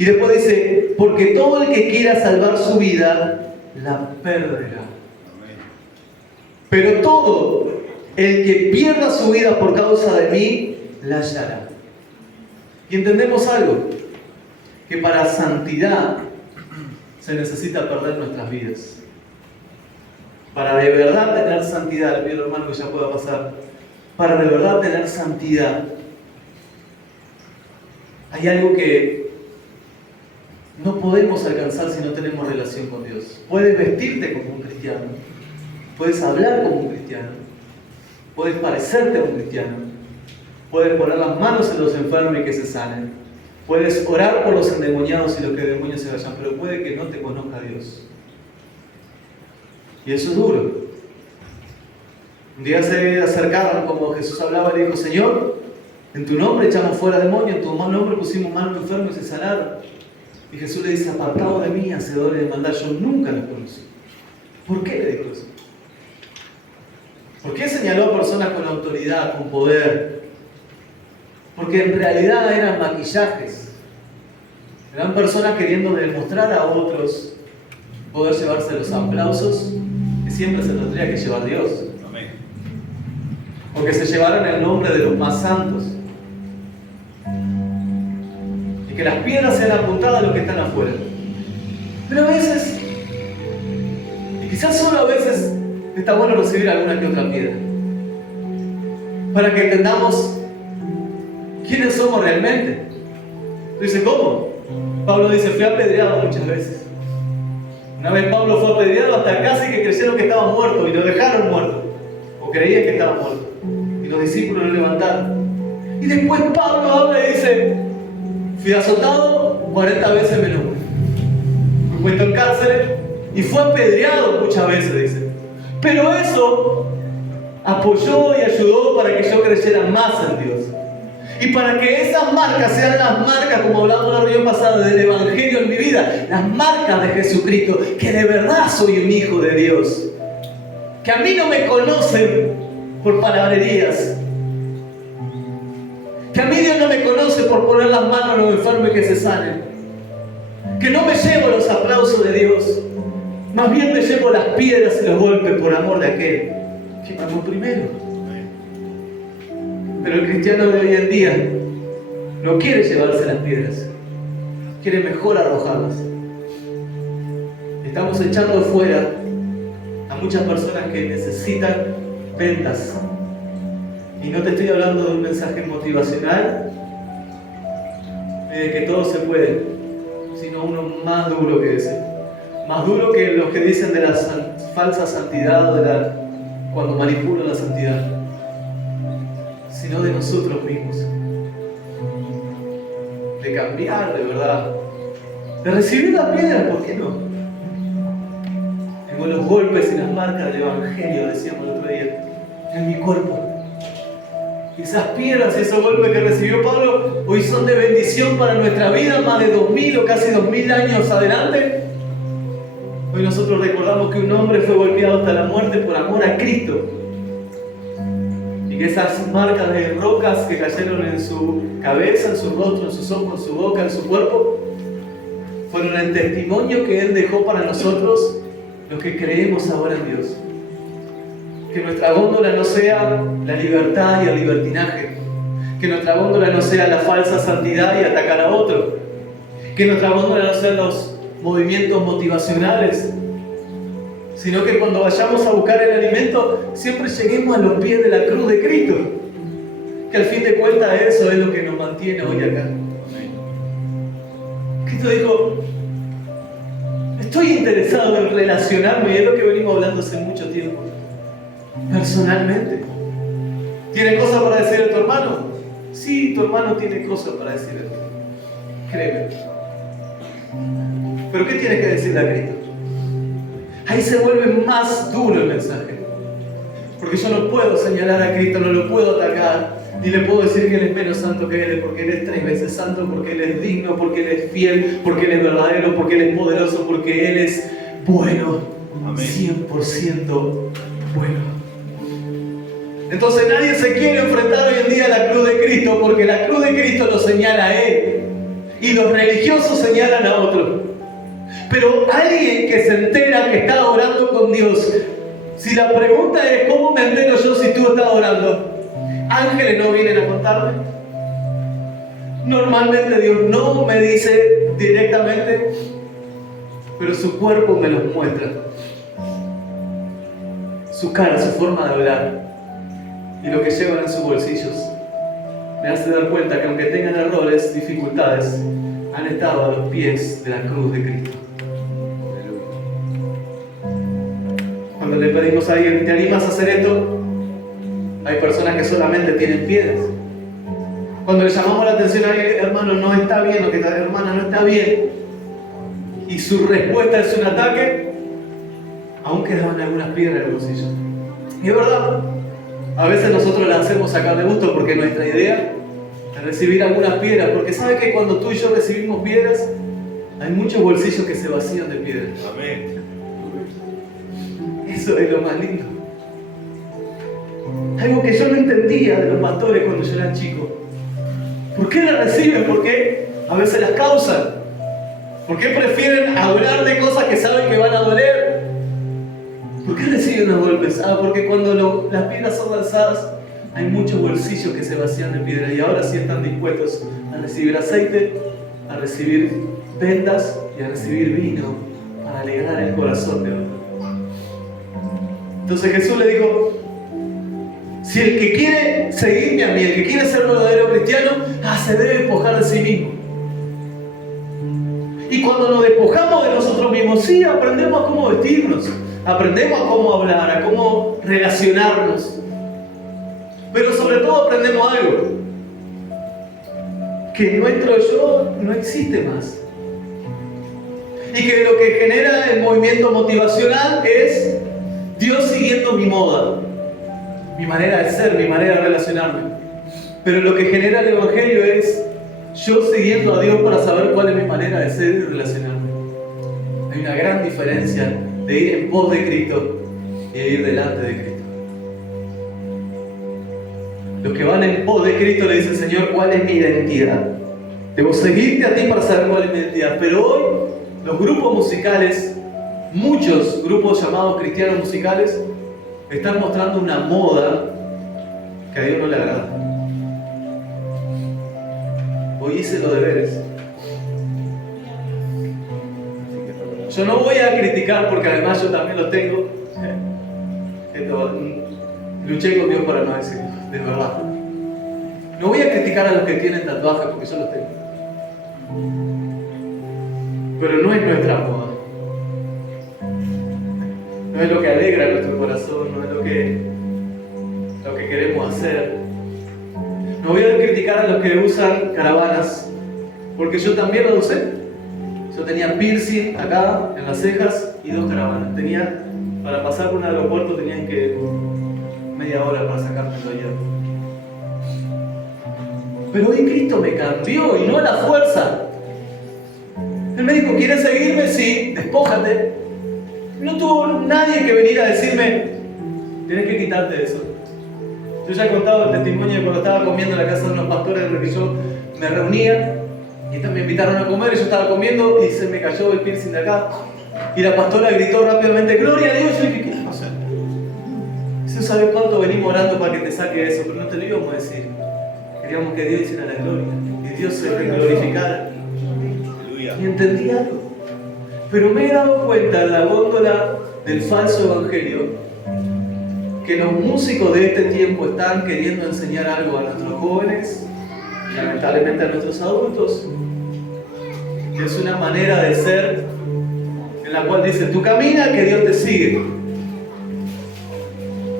Y después dice, porque todo el que quiera salvar su vida, la perderá. Pero todo el que pierda su vida por causa de mí, la hallará. Y entendemos algo, que para santidad se necesita perder nuestras vidas. Para de verdad tener santidad, le pido hermano que ya pueda pasar, para de verdad tener santidad, hay algo que no podemos alcanzar si no tenemos relación con Dios. Puedes vestirte como un cristiano, puedes hablar como un cristiano, puedes parecerte a un cristiano, puedes poner las manos en los enfermos y que se sanen, puedes orar por los endemoniados y los que demonios se vayan, pero puede que no te conozca Dios. Y eso es duro. Un día se acercaron, como Jesús hablaba, y le dijo, Señor, en tu nombre echamos fuera demonios, en tu nombre pusimos manos enfermos y se sanaron. Y Jesús le dice, apartado de mí, hacedores de maldad, yo nunca los conocí. ¿Por qué le dijo eso? ¿Por qué señaló a personas con autoridad, con poder? Porque en realidad eran maquillajes. Eran personas queriendo demostrar a otros poder llevarse los aplausos que siempre se tendría que llevar Dios. Amén. O que se llevaran el nombre de los más santos. que las piedras sean apuntadas a los que están afuera. Pero a veces, y quizás solo a veces, está bueno recibir alguna que otra piedra, para que entendamos quiénes somos realmente. Tú dices, ¿cómo? Pablo dice, fui apedreado muchas veces. Una vez Pablo fue apedreado hasta casi que creyeron que estaba muerto y lo dejaron muerto, o creían que estaba muerto, y los discípulos lo levantaron. Y después Pablo habla y dice, fui azotado 40 veces menos. Fui puesto en cárcel y fue apedreado muchas veces, dice. Pero eso apoyó y ayudó para que yo creyera más en Dios. Y para que esas marcas sean las marcas, como hablamos la reunión pasada, del Evangelio en mi vida, las marcas de Jesucristo, que de verdad soy un hijo de Dios. Que a mí no me conocen por palabrerías. Que a mí Dios no me conoce por poner las manos a los enfermos y que se sanen. Que no me llevo los aplausos de Dios. Más bien me llevo las piedras y los golpes por amor de aquel que me amó primero. Pero el cristiano de hoy en día no quiere llevarse las piedras, quiere mejor arrojarlas. Estamos echando fuera a muchas personas que necesitan ventas. Y no te estoy hablando de un mensaje motivacional, de que todo se puede, sino uno más duro que ese. Más duro que los que dicen de la falsa santidad, cuando manipulan la santidad, sino de nosotros mismos. De cambiar de verdad. De recibir la piedra, ¿por qué no? Tengo los golpes y las marcas del Evangelio, decíamos el otro día, en mi cuerpo. Y esas piedras y esos golpes que recibió Pablo hoy son de bendición para nuestra vida, más de 2000 o casi 2000 años adelante. Hoy nosotros recordamos que un hombre fue golpeado hasta la muerte por amor a Cristo. Y que esas marcas de rocas que cayeron en su cabeza, en su rostro, en sus ojos, en su boca, en su cuerpo, fueron el testimonio que Él dejó para nosotros, los que creemos ahora en Dios. Que nuestra góndola no sea la libertad y el libertinaje. Que nuestra góndola no sea la falsa santidad y atacar a otro. Que nuestra góndola no sean los movimientos motivacionales, sino que cuando vayamos a buscar el alimento siempre lleguemos a los pies de la cruz de Cristo, que al fin de cuentas eso es lo que nos mantiene hoy acá. Cristo dijo, estoy interesado en relacionarme, y es lo que venimos hablando hace mucho tiempo, personalmente. ¿Tienes cosas para decir a tu hermano? Sí, tu hermano tiene cosas para decir a ti, créeme. ¿Pero qué tienes que decirle a Cristo? Ahí se vuelve más duro el mensaje. Porque yo no puedo señalar a Cristo, no lo puedo atacar, ni le puedo decir que Él es menos santo que Él, porque Él es 3 veces santo, porque Él es digno, porque Él es fiel, porque Él es verdadero, porque Él es poderoso, porque Él es bueno. Amén. 100% bueno. Entonces nadie se quiere enfrentar hoy en día a la cruz de Cristo, porque la cruz de Cristo lo señala a Él. Y los religiosos señalan a otros. Pero alguien que se entera que está orando con Dios, si la pregunta es ¿cómo me entero yo si tú estás orando? Ángeles no vienen a contarme. Normalmente Dios no me dice directamente, pero su cuerpo me los muestra. Su cara, su forma de hablar y lo que llevan en sus bolsillos me hace dar cuenta que aunque tengan errores, dificultades, han estado a los pies de la cruz de Cristo. Cuando le pedimos a alguien, ¿te animas a hacer esto? Hay personas que solamente tienen piedras. Cuando le llamamos la atención a alguien, hermano, no está bien, o que hermana, no está bien, y su respuesta es un ataque, aún quedan algunas piedras en el bolsillo. Y es verdad, a veces nosotros las hacemos sacar de gusto porque nuestra idea es recibir algunas piedras, porque sabe que cuando tú y yo recibimos piedras, hay muchos bolsillos que se vacían de piedras. Amén. Eso es lo más lindo. Algo que yo no entendía de los pastores cuando yo era chico. ¿Por qué las reciben? ¿Por qué a veces las causan? ¿Por qué prefieren hablar de cosas que saben que van a doler? ¿Por qué reciben los golpes? Porque cuando las piedras son lanzadas, hay muchos bolsillos que se vacían de piedra y ahora sí están dispuestos a recibir aceite, a recibir vendas y a recibir vino para alegrar el corazón de otro. Entonces Jesús le dijo, si el que quiere seguirme a mí, el que quiere ser verdadero cristiano, se debe despojar de sí mismo. Y cuando nos despojamos de nosotros mismos, sí, aprendemos a cómo vestirnos, aprendemos a cómo hablar, a cómo relacionarnos. Pero sobre todo aprendemos algo, que nuestro yo no existe más. Y que lo que genera el movimiento motivacional es Dios siguiendo mi moda, mi manera de ser, mi manera de relacionarme. Pero lo que genera el Evangelio es yo siguiendo a Dios para saber cuál es mi manera de ser y relacionarme. Hay una gran diferencia de ir en pos de Cristo y de ir delante de Cristo. Los que van en pos de Cristo le dicen, Señor, ¿cuál es mi identidad? Debo seguirte a ti para saber cuál es mi identidad. Pero hoy los grupos musicales, muchos grupos llamados cristianos musicales, están mostrando una moda que a Dios no le agrada. Hoy hice los deberes. Yo no voy a criticar porque además yo también los tengo. Luché con Dios para no decirlo, de verdad. No voy a criticar a los que tienen tatuajes porque yo los tengo. Pero no es nuestra moda. No es lo que alegra nuestro corazón, no es lo que queremos hacer. No voy a criticar a los que usan caravanas, porque yo también lo usé. Yo tenía piercing acá, en las cejas, y 2 caravanas. Para pasar por un aeropuerto tenían que media hora para sacarme el hierro. Pero hoy Cristo me cambió, y no a la fuerza. Él me dijo, ¿quieres seguirme? Sí, despójate. No tuvo nadie que venir a decirme, tienes que quitarte eso. Yo ya he contado el testimonio de cuando estaba comiendo en la casa de unos pastores en los que yo me reunía y me invitaron a comer y yo estaba comiendo y se me cayó el piercing de acá y la pastora gritó rápidamente, ¡Gloria a Dios! Y yo dije, ¿qué le pasa? Dice, ¿sabes cuánto venimos orando para que te saque eso? Pero no te lo íbamos a decir. Queríamos que Dios hiciera la gloria y Dios se glorificara. Y entendí algo. Pero me he dado cuenta en la góndola del falso evangelio que los músicos de este tiempo están queriendo enseñar algo a nuestros jóvenes y lamentablemente a nuestros adultos. Que es una manera de ser en la cual dice, tú camina que Dios te sigue.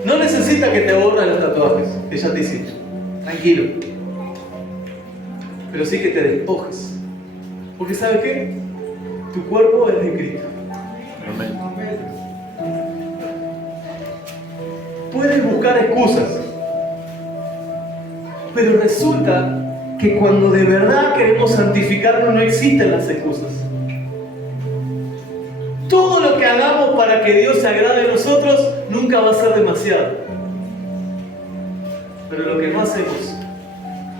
No necesita que te borren los tatuajes que ya te hiciste. Tranquilo. Pero sí que te despojes. Porque ¿sabes qué? Tu cuerpo es de Cristo. Amén. Puedes buscar excusas, pero resulta que cuando de verdad queremos santificarnos no existen las excusas. Todo lo que hagamos para que Dios se agrade a nosotros nunca va a ser demasiado. Pero lo que no hacemos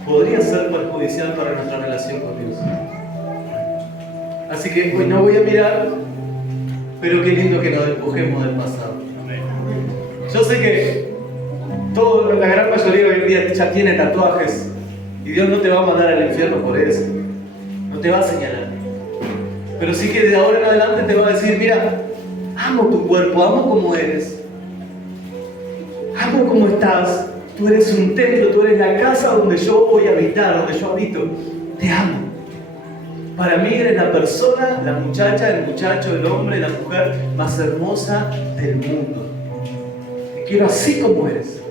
podría ser perjudicial para nuestra relación con Dios. Así que hoy no voy a mirar, pero qué lindo que nos despojemos del pasado. Yo sé que la gran mayoría hoy en día ya tiene tatuajes y Dios no te va a mandar al infierno por eso. No te va a señalar. Pero sí que de ahora en adelante te va a decir, mira, amo tu cuerpo, amo cómo eres. Amo cómo estás. Tú eres un templo, tú eres la casa donde yo voy a habitar, donde yo habito. Te amo. Para mí eres la persona, la muchacha, el muchacho, el hombre, la mujer más hermosa del mundo. Te quiero así como eres.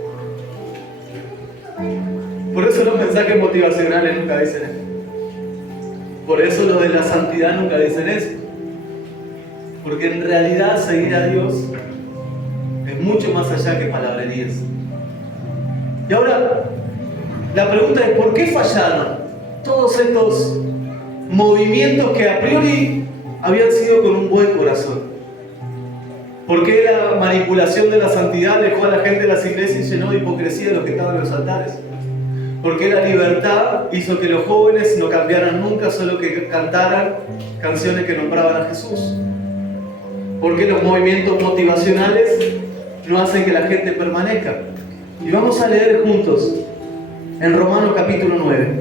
Por eso los mensajes motivacionales nunca dicen eso. Por eso los de la santidad nunca dicen eso. Porque en realidad seguir a Dios es mucho más allá que palabrerías. Y ahora, la pregunta es, ¿por qué fallaron todos estos movimientos que a priori habían sido con un buen corazón? ¿Por qué la manipulación de la santidad dejó a la gente de las iglesias y llenó de hipocresía a los que estaban en los altares? ¿Por qué la libertad hizo que los jóvenes no cambiaran nunca, solo que cantaran canciones que nombraban a Jesús? ¿Por qué los movimientos motivacionales no hacen que la gente permanezca? Y vamos a leer juntos en Romanos capítulo 9.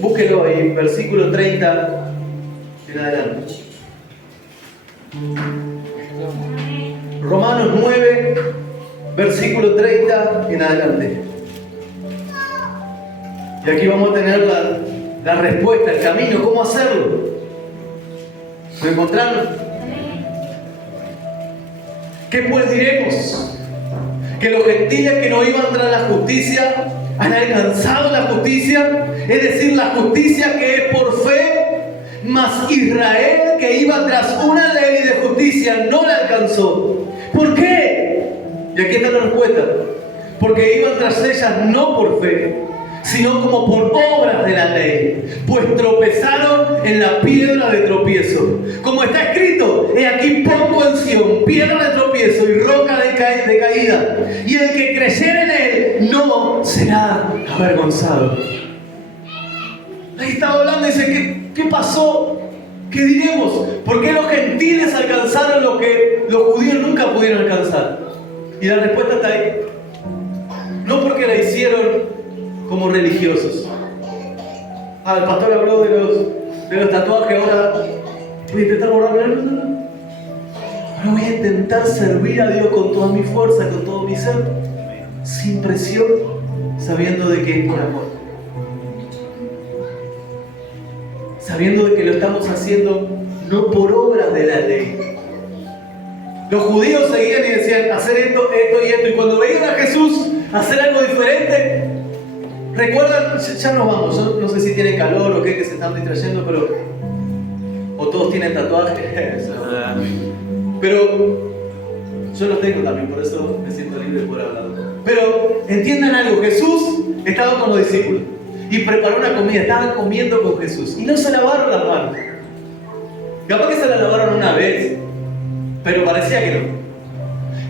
Búsquelo ahí, versículo 30 en adelante. Romanos 9, versículo 30 en adelante. Y aquí vamos a tener la respuesta, el camino, cómo hacerlo. ¿Lo encontraron? ¿Qué pues diremos? Que los gentiles que no iban tras la justicia han alcanzado la justicia, es decir, la justicia que es por fe, mas Israel que iba tras una ley de justicia no la alcanzó. ¿Por qué? Y aquí está la respuesta. Porque iban tras ellas no por fe, sino como por obras de la ley, pues tropezaron en la piedra de tropiezo. Como está escrito, he aquí pongo en Sión piedra de tropiezo y roca de caída, y el que creyere en él no será avergonzado. Ahí estaba hablando y dice, ¿qué pasó? ¿Qué diremos? ¿Por qué los gentiles alcanzaron lo que los judíos nunca pudieron alcanzar? Y la respuesta está ahí. No porque la hicieron como religiosos. El pastor habló de los tatuajes, ahora voy a intentar borrarlo. No. Ahora voy a intentar servir a Dios con toda mi fuerza, con todo mi ser, sin presión, sabiendo de que es por amor. Sabiendo de que lo estamos haciendo no por obras de la ley. Los judíos seguían y decían, hacer esto, esto y esto. Y cuando veían a Jesús hacer algo diferente, recuerdan, ya nos vamos, no sé si tienen calor o qué, que se están distrayendo, pero... o todos tienen tatuajes. Pero yo los tengo también, por eso me siento libre por hablar. Pero entiendan algo, Jesús estaba con los discípulos y preparó una comida, estaban comiendo con Jesús y no se lavaron las manos. Capaz que se las lavaron una vez, pero parecía que no.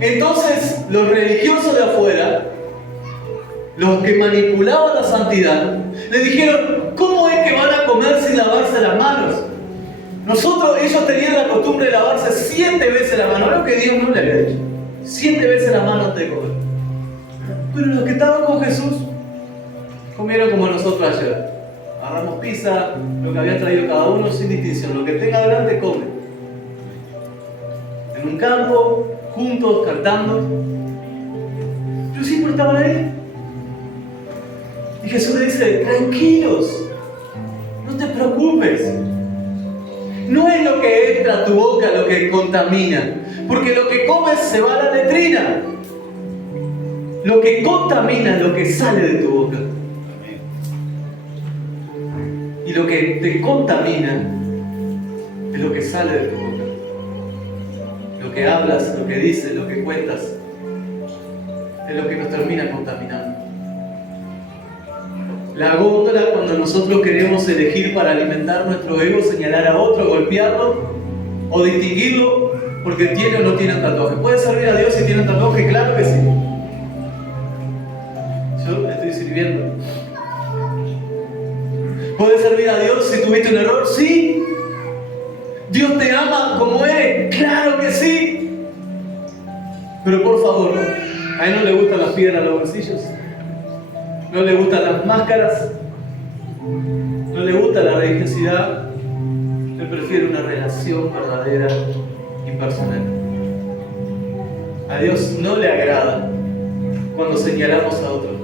Entonces los religiosos de afuera, los que manipulaban la santidad, le dijeron, ¿cómo es que van a comer sin lavarse las manos? Ellos tenían la costumbre de lavarse 7 veces la mano, algo que Dios no le había dicho. 7 veces la mano antes de comer. Pero los que estaban con Jesús comieron como nosotros ayer. Agarramos pizza, lo que había traído cada uno sin distinción. Lo que tenga adelante come. En un campo, juntos, cantando. Pero siempre estaban ahí. Y Jesús le dice, tranquilos, no te preocupes. No es lo que entra a tu boca lo que contamina, porque lo que comes se va a la letrina. Lo que contamina es lo que sale de tu boca. Y lo que te contamina es lo que sale de tu boca. Lo que hablas, lo que dices, lo que cuentas, es lo que nos termina contaminando. La góndola, cuando nosotros queremos elegir para alimentar nuestro ego, señalar a otro, golpearlo o distinguirlo porque tiene o no tiene un tatuaje. ¿Puede servir a Dios si tiene un tatuaje? Claro que sí. Yo le estoy sirviendo. ¿Puede servir a Dios si tuviste un error? Sí. ¿Dios te ama como eres? Claro que sí. Pero por favor, ¿a él no le gustan las piedras en los bolsillos? ¿No le gustan las máscaras? ¿No le gusta la religiosidad? Él prefiere una relación verdadera y personal. A Dios no le agrada cuando señalamos a otro.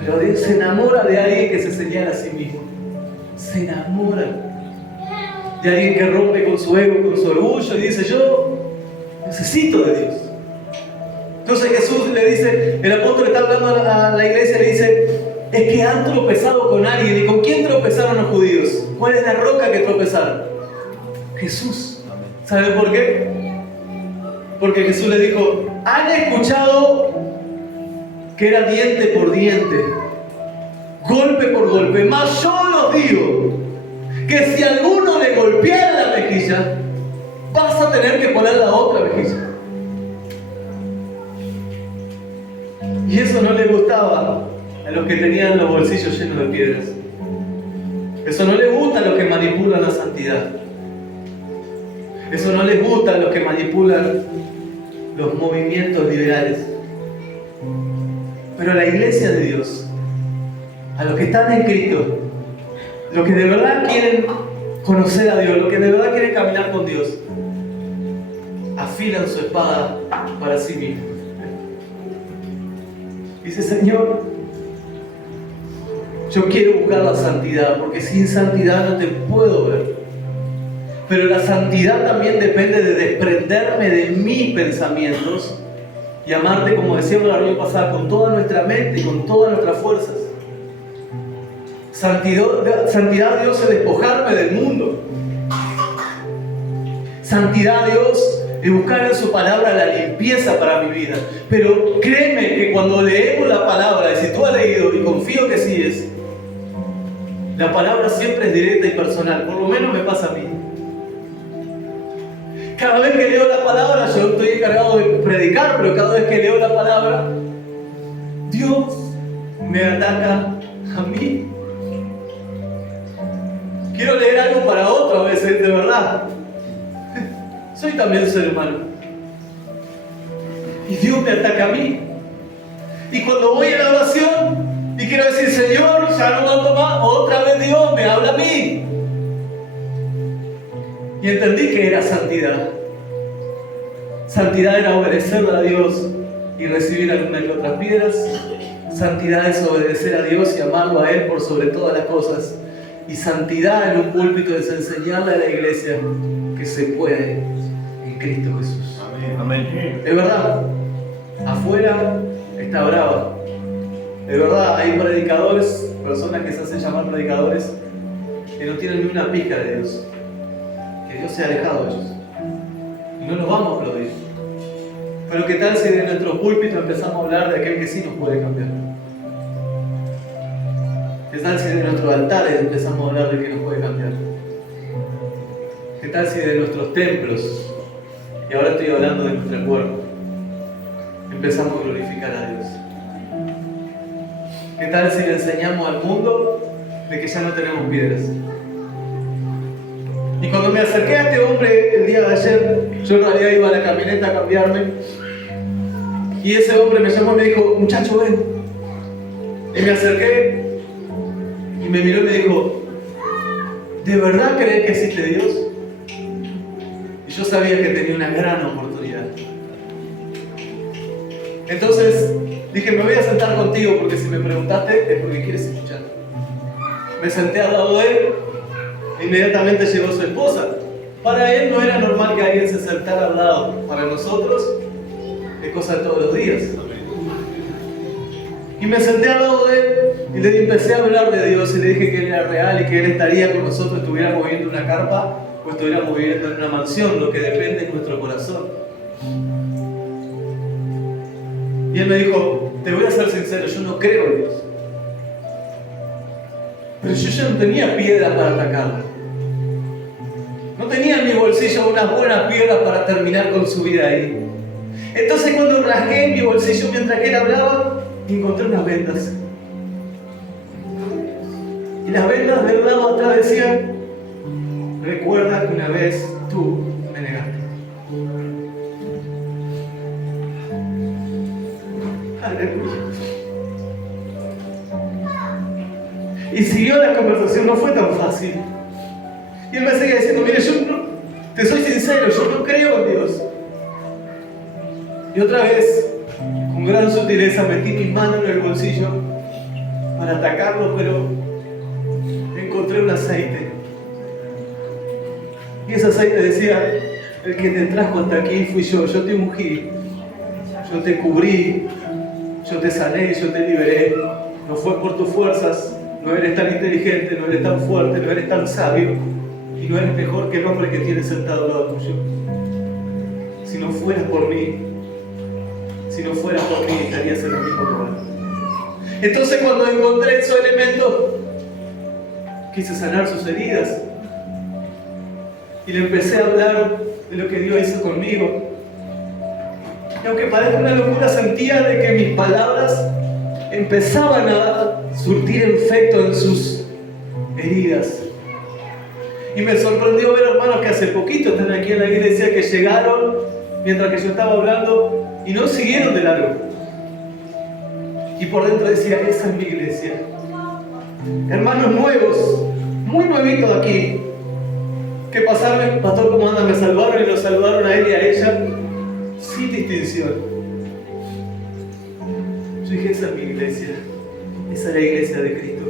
Pero Dios se enamora de alguien que se señala a sí mismo. Se enamora de alguien que rompe con su ego, con su orgullo y dice, yo necesito de Dios. Entonces Jesús le dice, el apóstol está hablando a la iglesia y le dice, es que han tropezado con alguien. ¿Y con quién tropezaron los judíos? ¿Cuál es la roca que tropezaron? Jesús. ¿Saben por qué? Porque Jesús le dijo, han escuchado que era diente por diente, golpe por golpe, mas yo os digo que si alguno le golpeara la mejilla, vas a tener que poner la otra mejilla. Y eso no le gustaba a los que tenían los bolsillos llenos de piedras. Eso no les gusta a los que manipulan la santidad. Eso no les gusta a los que manipulan los movimientos liberales. Pero a la iglesia de Dios, a los que están en Cristo, los que de verdad quieren conocer a Dios, los que de verdad quieren caminar con Dios, afilan su espada para sí mismos. Dice, Señor, yo quiero buscar la santidad, porque sin santidad no te puedo ver. Pero la santidad también depende de desprenderme de mis pensamientos y amarte, como decíamos la reunión pasada, con toda nuestra mente y con todas nuestras fuerzas. Santidad, Dios, es despojarme del mundo. Santidad, Dios, es buscar en su palabra la limpieza para mi vida. Pero créeme que cuando leemos la palabra, y si tú has leído, y confío que sí es, la palabra siempre es directa y personal. Por lo menos me pasa a mí. Cada vez que leo la palabra, yo estoy encargado de predicar, pero cada vez que leo la palabra, Dios me ataca a mí. Quiero leer algo para otro a veces, de verdad. Soy también ser humano. Y Dios me ataca a mí. Y cuando voy a la oración y quiero decir, Señor, ya no aguanto más, otra vez Dios me habla a mí. Y entendí que era santidad. Santidad era obedecerle a Dios y recibir algunas que otras piedras. Santidad es obedecer a Dios y amarlo a Él por sobre todas las cosas. Y santidad en un púlpito es enseñarle a la iglesia que se puede en Cristo Jesús. Amén. Es verdad, afuera está brava. Es verdad, hay predicadores, personas que se hacen llamar predicadores, que no tienen ni una pizca de Dios. Que Dios se ha alejado de ellos. Y no nos vamos a aplaudir. Pero ¿qué tal si de nuestro púlpito empezamos a hablar de aquel que sí nos puede cambiar? ¿Qué tal si de nuestros altares empezamos a hablar de que nos puede cambiar? ¿Qué tal si de nuestros templos, y ahora estoy hablando de nuestro cuerpo, empezamos a glorificar a Dios? ¿Qué tal si le enseñamos al mundo de que ya no tenemos piedras? Y cuando me acerqué a este hombre el día de ayer, yo en realidad iba a la camioneta a cambiarme, y ese hombre me llamó y me dijo, muchacho, ven. Y me acerqué, y me miró y me dijo, ¿de verdad crees que existe Dios? Y yo sabía que tenía una gran oportunidad. Entonces dije, me voy a sentar contigo porque si me preguntaste es porque quieres escuchar. Me senté al lado de él, e inmediatamente llegó su esposa. Para él no era normal que alguien se sentara al lado. Para nosotros es cosa de todos los días. Y me senté al lado de él y le empecé a hablar de Dios y le dije que Él era real y que Él estaría con nosotros, estuviéramos viviendo en una carpa o estuviéramos viviendo en una mansión, lo que depende de nuestro corazón. Y él me dijo, te voy a ser sincero, yo no creo en Dios. Pero yo ya no tenía piedras para atacarlo. No tenía en mi bolsillo unas buenas piedras para terminar con su vida ahí. Entonces cuando rasgué en mi bolsillo mientras que él hablaba, encontré unas vendas. Y las vendas del lado atrás decían, recuerda que una vez tú me negaste. Aleluya. Y siguió la conversación, no fue tan fácil. Y él me seguía diciendo, mire, yo no, te soy sincero, yo no creo en Dios. Y otra vez, con gran sutileza, metí mi mano en el bolsillo para atacarlo, pero encontré un aceite. Y ese aceite decía, el que te trajo hasta aquí fui yo te ungí, yo te cubrí, yo te sané, yo te liberé. No fue por tus fuerzas, no eres tan inteligente, no eres tan fuerte, no eres tan sabio y no eres mejor que el hombre que tienes sentado al lado tuyo. Si no fueras por mí, estarías en el mismo lugar. Entonces cuando encontré esos elementos, quise sanar sus heridas y le empecé a hablar de lo que Dios hizo conmigo. Y aunque parezca una locura, sentía de que mis palabras empezaban a surtir efecto en sus heridas. Y me sorprendió ver hermanos que hace poquito están aquí en la iglesia, que llegaron mientras que yo estaba hablando y no siguieron de largo. Y por dentro decía, esa es mi iglesia. Hermanos nuevos, muy nuevitos aquí, que pasaron, pastor, ¿cómo andan? Me salvaron y lo salvaron a él y a ella sin distinción. Yo dije, esa es mi iglesia, esa es la iglesia de Cristo.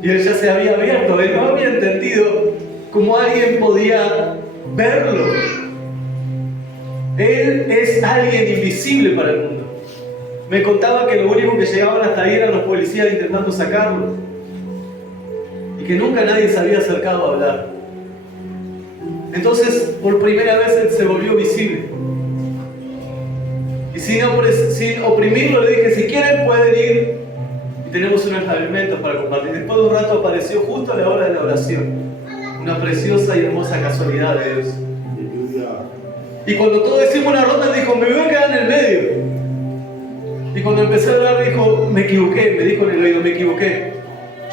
Y él ya se había abierto, él no había entendido cómo alguien podía verlo. Él es alguien invisible para el mundo. Me contaba que lo único que llegaban hasta ahí eran los policías intentando sacarlo. Y que nunca nadie se había acercado a hablar. Entonces, por primera vez él se volvió visible. Y sin oprimirlo le dije, si quieren pueden ir. Y tenemos unos alimentos para compartir. Después de un rato apareció justo a la hora de la oración. Una preciosa y hermosa casualidad de Dios. Y cuando todos hicimos una ronda, dijo, me voy a quedar en el medio. Y cuando empecé a hablar, dijo, me equivoqué. Me dijo en el oído, me equivoqué.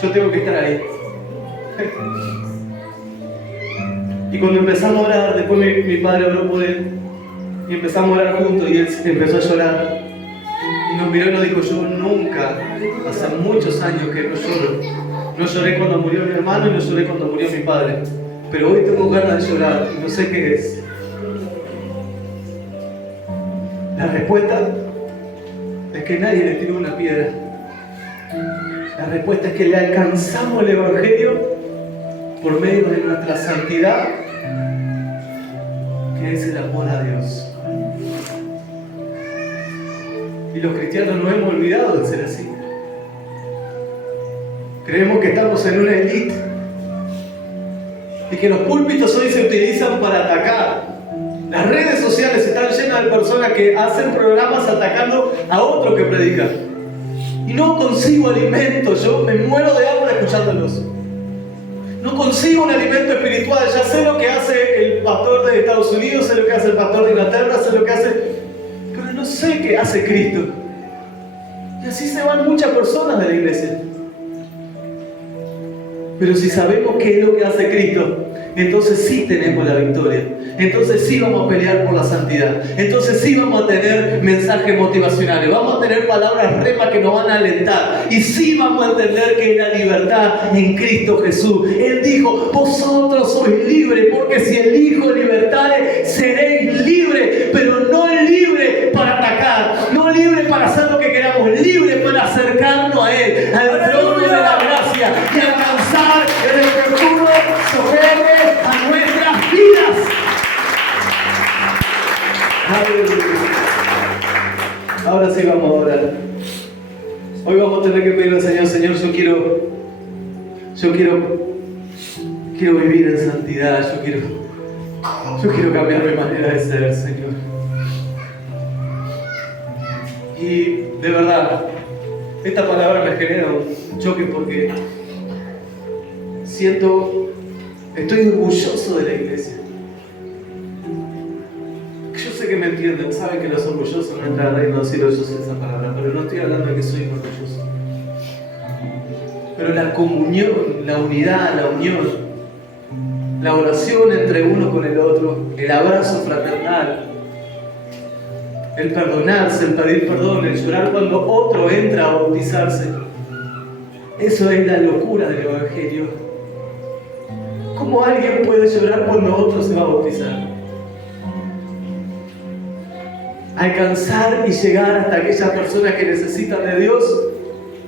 Yo tengo que estar ahí. Y cuando empezamos a orar, después mi padre oró por él. Y empezamos a orar juntos y él empezó a llorar. Y nos miró y nos dijo, yo nunca, hace muchos años que no lloro. No lloré cuando murió mi hermano y no lloré cuando murió mi padre. Pero hoy tengo ganas de llorar y no sé qué es. La respuesta es que nadie le tiró una piedra. La respuesta es que le alcanzamos el Evangelio por medio de nuestra santidad, que es el amor a Dios. Y los cristianos no hemos olvidado de ser así. Creemos que estamos en una élite y que los púlpitos hoy se utilizan para atacar. Las redes sociales están llenas de personas que hacen programas atacando a otro que predica. Y no consigo alimento, yo me muero de hambre escuchándolos. No consigo un alimento espiritual, ya sé lo que hace el pastor de Estados Unidos, sé lo que hace el pastor de Inglaterra, sé lo que hace... Pero no sé qué hace Cristo. Y así se van muchas personas de la iglesia. Pero si sabemos qué es lo que hace Cristo, entonces sí tenemos la victoria. Entonces sí vamos a pelear por la santidad. Entonces sí vamos a tener mensajes motivacionales. Vamos a tener palabras rema que nos van a alentar. Y sí vamos a entender que es la libertad en Cristo Jesús. Él dijo, vosotros sois libres, porque si el Hijo libertare, seréis libres. Pero no libres para atacar, no libres para hacer lo que queramos, libres para acercarnos a Él, al trono de la gracia y alcanzar el oportuno socorro a nuestras vidas. Ahora sí vamos a orar. Hoy vamos a tener que pedirle al Señor, Señor, quiero vivir en santidad, yo quiero cambiar mi manera de ser, Señor. Y de verdad, esta palabra me genera un choque porque estoy orgulloso de la iglesia. Yo sé que me entienden, saben que los orgullosos no entran al reino de los cielos, yo sé esa palabra, pero no estoy hablando de que soy orgulloso. Pero la comunión, la unidad, la unión, la oración entre uno con el otro, el abrazo fraternal, el perdonarse, el pedir perdón, el llorar cuando otro entra a bautizarse, eso es la locura del Evangelio. ¿Cómo alguien puede llorar cuando otro se va a bautizar? Alcanzar y llegar hasta aquellas personas que necesitan de Dios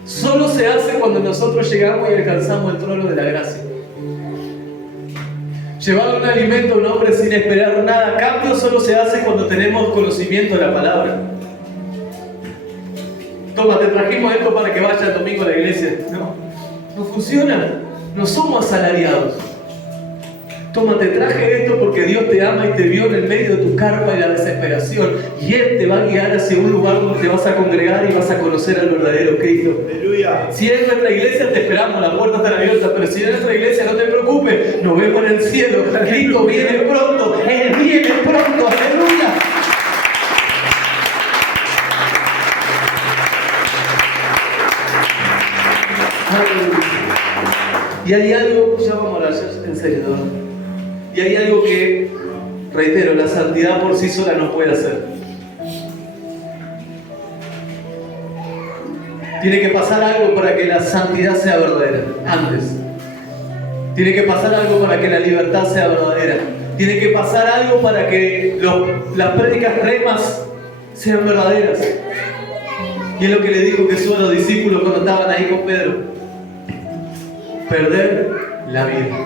solo se hace cuando nosotros llegamos y alcanzamos el trono de la gracia. Llevar un alimento a un hombre sin esperar nada a cambio solo se hace cuando tenemos conocimiento de la palabra. Toma, te trajimos esto para que vayas el domingo a la iglesia. No funciona. No somos asalariados. Toma, te traje esto porque Dios te ama y te vio en el medio de tu carpa y la desesperación. Y Él te va a guiar hacia un lugar donde te vas a congregar y vas a conocer al verdadero Cristo. ¡Aleluya! Si es nuestra iglesia, te esperamos, la puerta está abierta. Pero si es nuestra iglesia, no te preocupes. Nos vemos en el cielo. Cristo viene pronto. Él viene pronto. ¡Aleluya! Y hay algo, ya vamos a hablar, en serio, ¿no? Y hay algo que, reitero, la santidad por sí sola no puede hacer. Tiene que pasar algo para que la santidad sea verdadera, antes. Tiene que pasar algo para que la libertad sea verdadera. Tiene que pasar algo para que las prédicas remas sean verdaderas. Y es lo que le dijo Jesús a los discípulos cuando estaban ahí con Pedro. Perder la vida.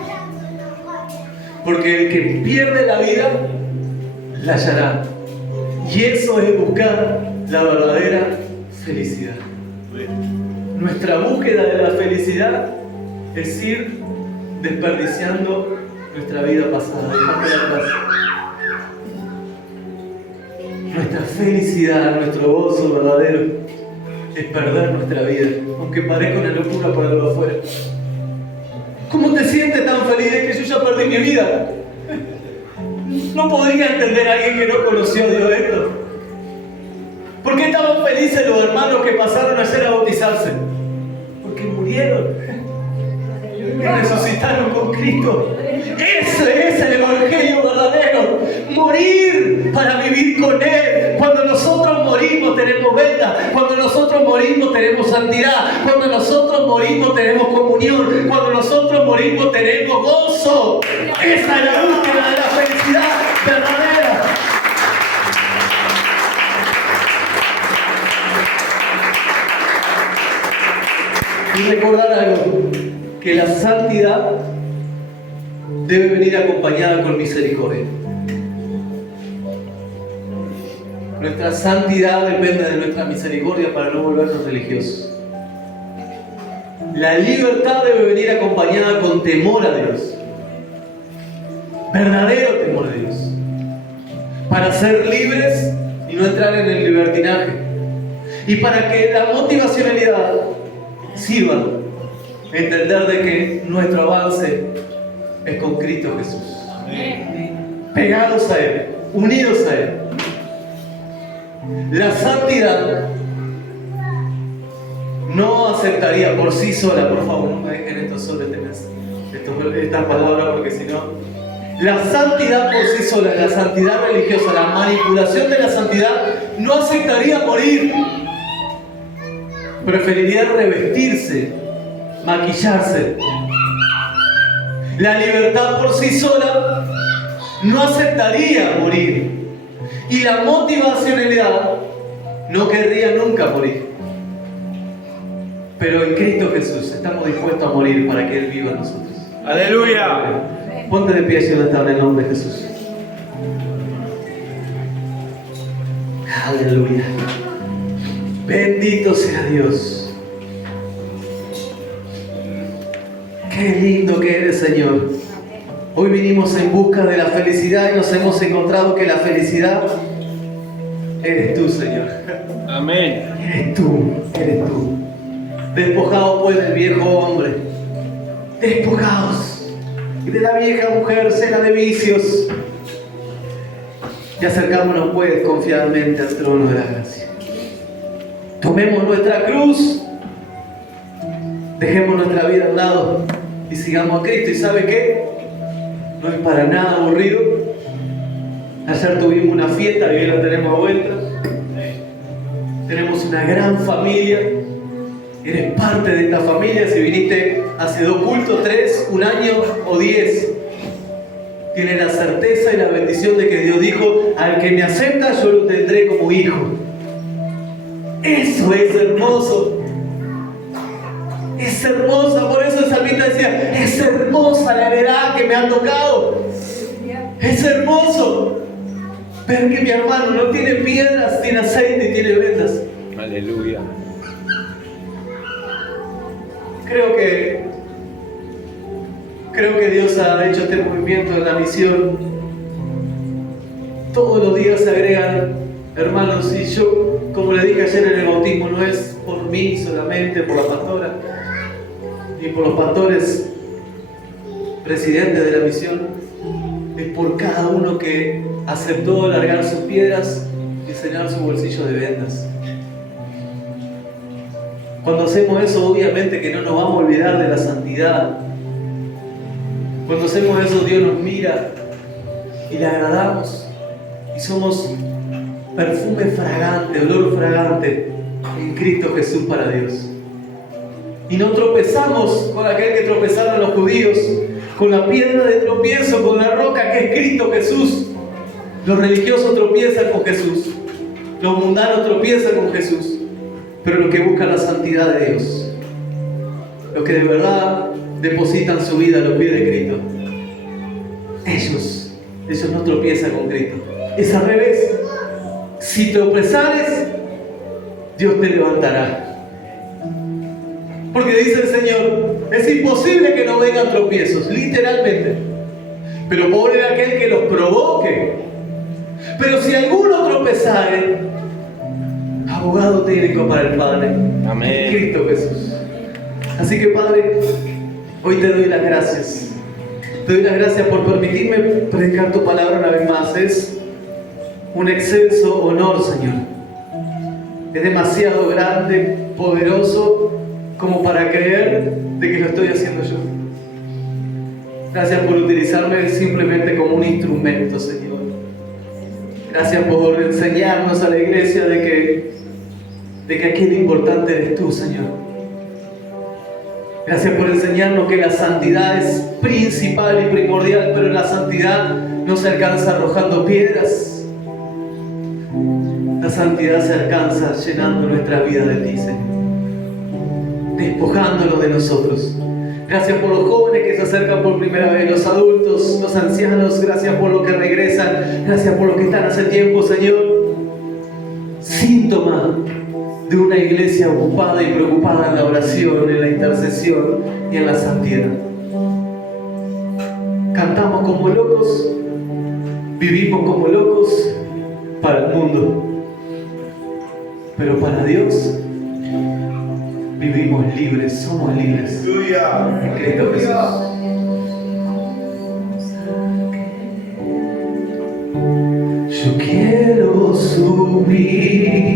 Porque el que pierde la vida, la hallará. Y eso es buscar la verdadera felicidad. Nuestra búsqueda de la felicidad es ir desperdiciando nuestra vida pasada. Nuestra felicidad, nuestro gozo verdadero es perder nuestra vida, aunque parezca una locura por algo afuera. ¿Cómo te sientes tan feliz de que yo ya perdí mi vida? No podría entender a alguien que no conoció a Dios esto. ¿Por qué estaban felices los hermanos que pasaron ayer a bautizarse? Porque murieron y resucitaron con Cristo. Ese es el evangelio verdadero. Morir para vivir con Él. Cuando nosotros morimos tenemos venta. Cuando nosotros morimos tenemos santidad. Cuando nosotros morimos tenemos comunión. Cuando nosotros morimos tenemos gozo. Esa es la búsqueda de la felicidad verdadera. Y recordar algo, que la santidad debe venir acompañada con misericordia. Nuestra santidad depende de nuestra misericordia para no volvernos religiosos. La libertad debe venir acompañada con temor a Dios. Verdadero temor a Dios. Para ser libres y no entrar en el libertinaje. Y para que la motivacionalidad sirva entender de que nuestro avance es con Cristo Jesús. Pegados a Él, unidos a Él. La santidad no aceptaría por sí sola, por favor, no me dejen esto solo estas palabras, porque si no, la santidad por sí sola, la santidad religiosa, la manipulación de la santidad, no aceptaría morir. Preferiría revestirse, maquillarse. La libertad por sí sola no aceptaría morir. Y la motivacionalidad no querría nunca morir. Pero en Cristo Jesús estamos dispuestos a morir para que Él viva en nosotros. ¡Aleluya! Ponte de pie si no está en el nombre de Jesús. Aleluya. Bendito sea Dios. Qué lindo que eres, Señor. Hoy vinimos en busca de la felicidad y nos hemos encontrado que la felicidad eres tú, Señor. Amén. Eres tú, eres tú. Despojados pues del viejo hombre. Despojados. Y de la vieja mujer llena de vicios. Y acercámonos pues confiadamente al trono de la gracia. Tomemos nuestra cruz. Dejemos nuestra vida a un lado y sigamos a Cristo. ¿Y sabe qué? No es para nada aburrido. Ayer tuvimos una fiesta y hoy la tenemos a vuelta. Tenemos una gran familia. Eres parte de esta familia. Si viniste hace 2 cultos, 3, 1 año o 10, tienes la certeza y la bendición de que Dios dijo: al que me acepta yo lo tendré como hijo. Eso es hermoso. Es hermosa, por eso el salmista decía: es hermosa la heredad que me ha tocado. Es hermoso ver que mi hermano no tiene piedras, tiene aceite y tiene vendas. Aleluya. Creo que Dios ha hecho este movimiento en la misión. Todos los días se agregan hermanos, y yo, como le dije ayer en el bautismo, no es por mí solamente, por la pastora y por los pastores presidentes de la misión, es por cada uno que aceptó largar sus piedras y llenar su bolsillo de vendas. Cuando hacemos eso, obviamente que no nos vamos a olvidar de la santidad. Cuando hacemos eso, Dios nos mira y le agradamos y somos perfume fragante, olor fragante en Cristo Jesús para Dios. Y no tropezamos con aquel que tropezaron los judíos, con la piedra de tropiezo, con la roca que es Cristo Jesús. Los religiosos tropiezan con Jesús, los mundanos tropiezan con Jesús, pero los que buscan la santidad de Dios, los que de verdad depositan su vida a los pies de Cristo, ellos no tropiezan con Cristo. Es al revés. Si tropezares, Dios te levantará. Porque dice el Señor, es imposible que no vengan tropiezos, literalmente. Pero pobre de aquel que los provoque. Pero si alguno tropezare, abogado técnico para el Padre, Amén. Cristo Jesús. Así que Padre, hoy te doy las gracias. Te doy las gracias por permitirme predicar tu palabra una vez más. Es un excelso honor, Señor. Es demasiado grande, poderoso, como para creer de que lo estoy haciendo yo. Gracias por utilizarme simplemente como un instrumento, Señor. Gracias por enseñarnos a la iglesia de que aquí lo importante eres tú, Señor. Gracias por enseñarnos que la santidad es principal y primordial, pero la santidad no se alcanza arrojando piedras. La santidad se alcanza llenando nuestra vida de ti, Señor, despojándolo de nosotros. Gracias por los jóvenes que se acercan por primera vez, los adultos, los ancianos. Gracias por los que regresan. Gracias por los que están hace tiempo, Señor. Síntoma de una iglesia ocupada y preocupada en la oración, en la intercesión y en la santidad. Cantamos como locos, vivimos como locos para el mundo, pero para Dios vivimos libres, somos libres en Cristo Jesús. Yo quiero subir